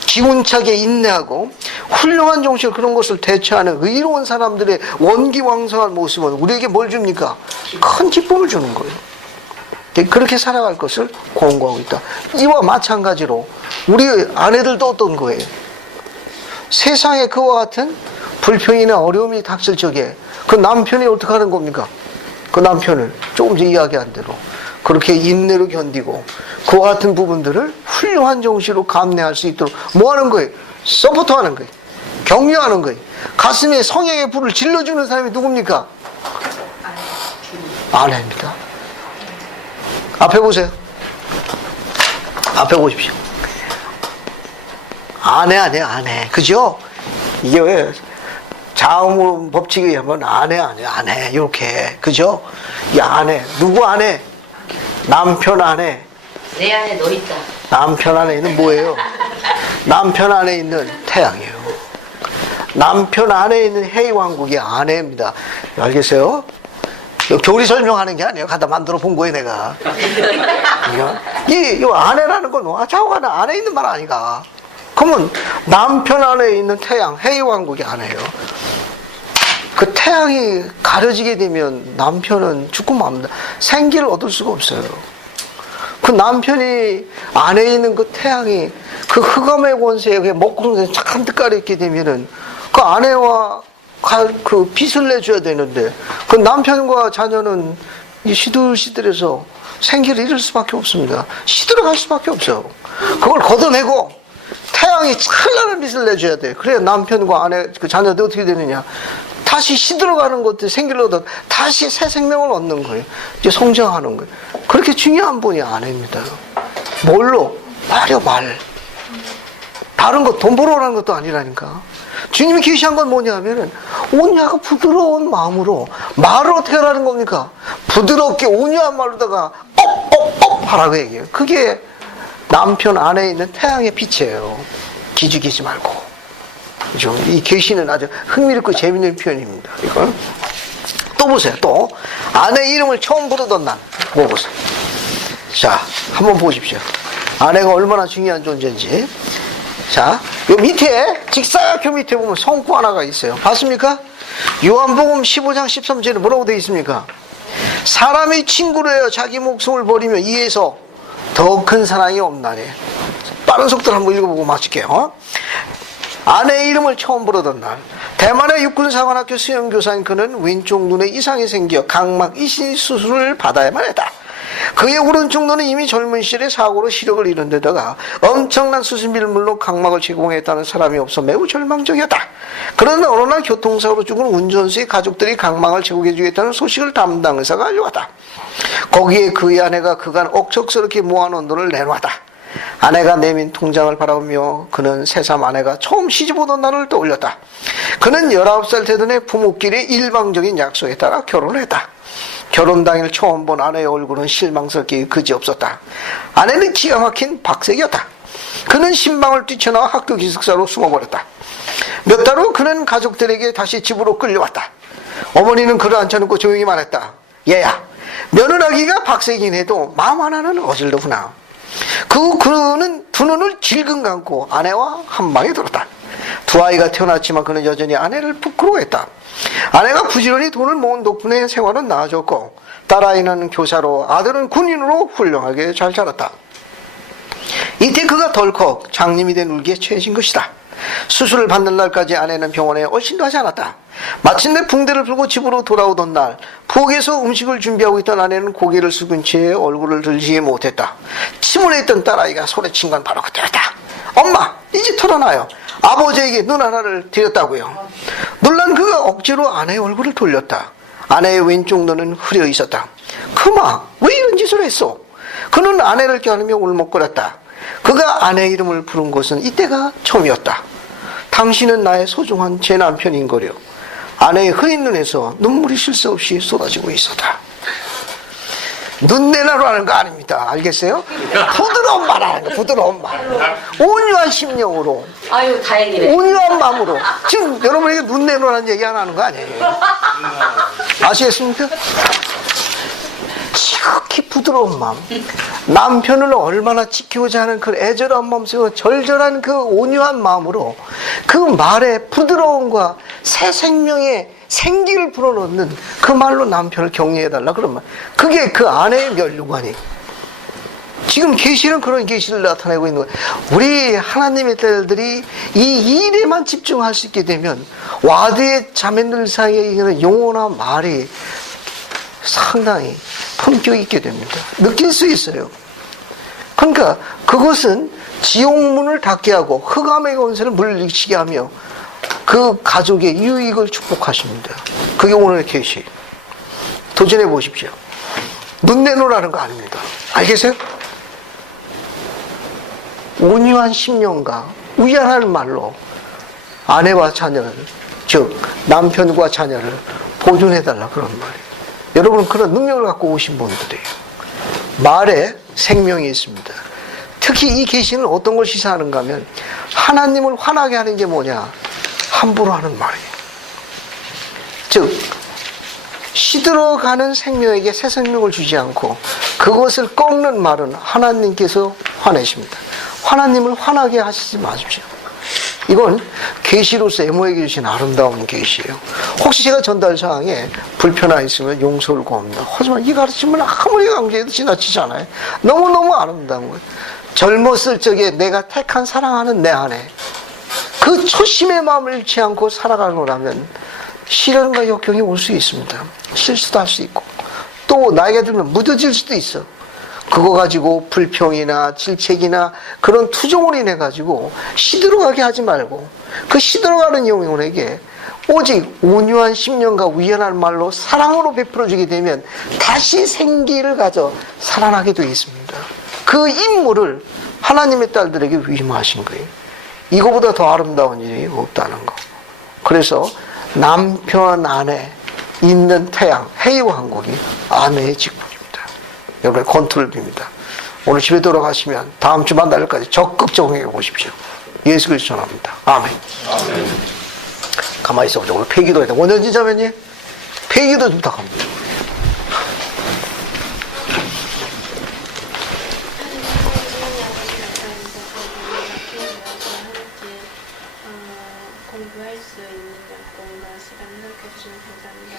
기운차게 인내하고 훌륭한 정신으로 그런 것을 대처하는 의로운 사람들의 원기왕성한 모습은 우리에게 뭘 줍니까? 큰 기쁨을 주는 거예요. 그렇게 살아갈 것을 권고하고 있다. 이와 마찬가지로 우리 아내들도 어떤 거예요? 세상에 그와 같은 불평이나 어려움이 닥칠 적에 그 남편이 어떻게 하는 겁니까? 그 남편을 조금 전에 이야기한 대로 그렇게 인내로 견디고 그와 같은 부분들을 훌륭한 정신으로 감내할 수 있도록 뭐 하는 거예요? 서포트하는 거예요. 격려하는 거예요. 가슴에 성령의 불을 질러주는 사람이 누굽니까? 아내입니다. 앞에 보세요. 앞에 보십시오. 아내. 그죠? 이게 왜 자음 법칙에 의하면 아내. 이렇게. 그죠? 이 아내. 누구 아내? 남편 아내. 내 안에 너 있다. 남편 안에는 뭐예요? 남편 안에 있는 태양이에요. 남편 안에 있는 해왕국이 아내입니다. 알겠어요? 교리 설명하는 게 아니에요. 갖다 만들어 본 거예요, 내가. 이 아내라는 건 좌우가 안에 있는 말 아닌가? 그러면 남편 안에 있는 태양, 해외왕국이 아내예요. 그 태양이 가려지게 되면 남편은 죽고 맙니다. 생기를 얻을 수가 없어요. 그 남편이 안에 있는 그 태양이 그 흑암의 권세에 먹구름에 잔뜩 가려있게 되면은 그 아내와 그 빚을 내줘야 되는데 그 남편과 자녀는 이 시들시들해서 생기를 잃을 수밖에 없습니다. 시들어갈 수밖에 없어요. 그걸 걷어내고 태양이 찬란한 빛을 내줘야 돼. 그래야 남편과 아내, 그 자녀도 어떻게 되느냐. 다시 시들어가는 것들 생기를 얻어 다시 새 생명을 얻는 거예요. 이제 성장하는 거예요. 그렇게 중요한 분이 아내입니다. 뭘로? 말이요, 말. 다른 것, 돈 벌어오라는 것도 아니라니까. 주님이 계시한 건 뭐냐면은 온유하고 부드러운 마음으로 말을 어떻게 하라는 겁니까? 부드럽게 온유한 말로다가 하라고 얘기해요. 그게 남편 안에 있는 태양의 빛이에요. 기죽이지 말고. 그죠? 이 계시는 아주 흥미롭고 재밌는 표현입니다. 이거 또 보세요. 또 아내 이름을 처음 부르던 날 보세요. 자, 한번 보십시오. 아내가 얼마나 중요한 존재인지. 자, 요 밑에 직사각형 밑에 보면 성구 하나가 있어요. 봤습니까? 요한복음 15장 13절에 뭐라고 되어 있습니까? 사람이 친구로 해요 자기 목숨을 버리며 이에서 더 큰 사랑이 없나니. 빠른 속도로 한번 읽어보고 마칠게요. 아내의 이름을 처음 부르던 날 대만의 육군사관학교 수영교사인 그는 왼쪽 눈에 이상이 생겨 각막 이식 수술을 받아야만 했다. 그의 오른쪽 눈은 이미 젊은 시절에 사고로 시력을 잃은 데다가 엄청난 수술비를 물론 각막을 제공했다는 사람이 없어 매우 절망적이었다. 그러나 어느 날 교통사고로 죽은 운전수의 가족들이 각막을 제공해 주겠다는 소식을 담당 의사가 알려왔다. 거기에 그의 아내가 그간 억척스럽게 모아놓은 돈을 내놓았다. 아내가 내민 통장을 바라보며 그는 새삼 아내가 처음 시집오던 날을 떠올렸다. 그는 19살 되던 해 부모끼리 일방적인 약속에 따라 결혼을 했다. 결혼 당일 처음 본 아내의 얼굴은 실망스럽게 그지없었다. 아내는 기가 막힌 박색이었다. 그는 신방을 뛰쳐나와 학교 기숙사로 숨어버렸다. 몇 달 후 그는 가족들에게 다시 집으로 끌려왔다. 어머니는 그를 앉혀놓고 조용히 말했다. 얘야, 며느라기가 박색이긴 해도 마음 하나는 어질더구나. 그는 두 눈을 질끈 감고 아내와 한 방에 들었다. 두 아이가 태어났지만 그는 여전히 아내를 부끄러워했다. 아내가 부지런히 돈을 모은 덕분에 생활은 나아졌고 딸아이는 교사로 아들은 군인으로 훌륭하게 잘 자랐다. 이때 그가 덜컥 장님이 된 울기에 처해진 것이다. 수술을 받는 날까지 아내는 병원에 얼씬도 하지 않았다. 마침내 붕대를 풀고 집으로 돌아오던 날 부엌에서 음식을 준비하고 있던 아내는 고개를 숙인 채 얼굴을 들지 못했다. 침울해 있던 딸아이가 소리친 건 바로 그때였다. 엄마, 이제 털어놔요. 아버지에게 눈 하나를 드렸다고요. 놀란 그가 억지로 아내의 얼굴을 돌렸다. 아내의 왼쪽 눈은 흐려 있었다. 그마, 왜 이런 짓을 했어? 그는 아내를 껴안으며 울먹거렸다. 그가 아내의 이름을 부른 것은 이때가 처음이었다. 당신은 나의 소중한 제 남편인 거려. 아내의 흐린 눈에서 눈물이 쉴 새 없이 쏟아지고 있었다. 눈내나로 하는 거 아닙니다. 알겠어요? 부드러운 말 하는 거, 부드러운 말. 온유한 심령으로. 아유, 다행이네. 온유한 마음으로. 지금 여러분에게 눈내노라는 얘기 하나 하는 거 아니에요? 아시겠습니까? 지극히 부드러운 마음. 남편을 얼마나 지키고자 하는 그 애절한 마음속에 절절한 그 온유한 마음으로 그 말에 부드러움과 새 생명의 생기를 불어넣는 그 말로 남편을 격려해달라 그런 말. 그게 그 아내의 면류관이. 지금 계시는 그런 계시를 나타내고 있는 거예요. 우리 하나님의 딸들이 이 일에만 집중할 수 있게 되면 와드의 자매들 사이에 있는 영혼한 말이 상당히 품격 있게 됩니다. 느낄 수 있어요. 그러니까 그것은 지옥문을 닫게 하고 흑암의 권세를 물리치게 하며 그 가족의 유익을 축복하십니다. 그게 오늘의 계시. 도전해 보십시오. 눈 내놓으라는 거 아닙니다. 알겠어요? 온유한 심령과 우연한 말로 아내와 자녀를, 즉 남편과 자녀를 보존해달라 그런 말이에요. 여러분은 그런 능력을 갖고 오신 분들이에요. 말에 생명이 있습니다. 특히 이 계시는 어떤 걸 시사하는가 하면 하나님을 화나게 하는 게 뭐냐? 함부로 하는 말이에요. 즉 시들어가는 생명에게 새 생명을 주지 않고 그것을 꺾는 말은 하나님께서 화내십니다. 하나님을 화나게 하시지 마십시오. 이건 계시로서 애모에게 주신 아름다운 계시예요. 혹시 제가 전달 사항에 불편하였으면 용서를 구합니다. 하지만 이 가르침은 아무리 강조해도 지나치지 않아요. 너무너무 아름다운 거예요. 젊었을 적에 내가 택한 사랑하는 내 안에 그 초심의 마음을 잃지 않고 살아가노라면 시련과 역경이 올 수 있습니다. 실수도 할 수 있고 또 나이가 들면 무뎌질 수도 있어. 그거 가지고 불평이나 질책이나 그런 투정을 인해 가지고 시들어가게 하지 말고 그 시들어가는 영혼에게 오직 온유한 심령과 위안한 말로 사랑으로 베풀어주게 되면 다시 생기를 가져 살아나게 되어 있습니다. 그 임무를 하나님의 딸들에게 위임하신 거예요. 이거보다 더 아름다운 일이 없다는 거. 그래서 남편 안에 있는 태양, 해이왕국이 아내의 직분입니다. 여러분의 컨트롤 빕니다. 오늘 집에 돌아가시면 다음 주 만날까지 적극 적응해 보십시오. 예수 그리스도 전합니다. 아멘. 가만히 있어보죠. 오늘 폐기도 해야 돼. 원전진 자매님, 폐기도 좀 부탁합니다. 공부할 수 있는 약공과 시간을 허락해주시면 감사합니다.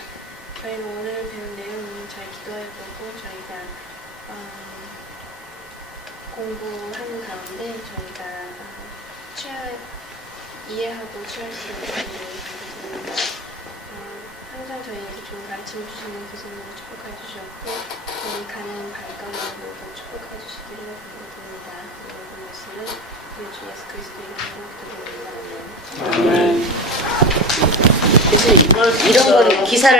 저희가 오늘 배운 내용은 잘 기도해보고 저희가 공부하는 가운데 저희가 이해하고 취할 수 있는 일을 감사드립니다. 항상 저희에게 좋은 가르침을 주시는 교수님을 축복해 주셨고 저희 가는 발걸음을 모두 축복해 주시기를 부탁드립니다. 모든 말씀은 우리 주 예수 그리스도 이름으로 기도드립니다. 아멘. 교수님, 이런 거를 기사를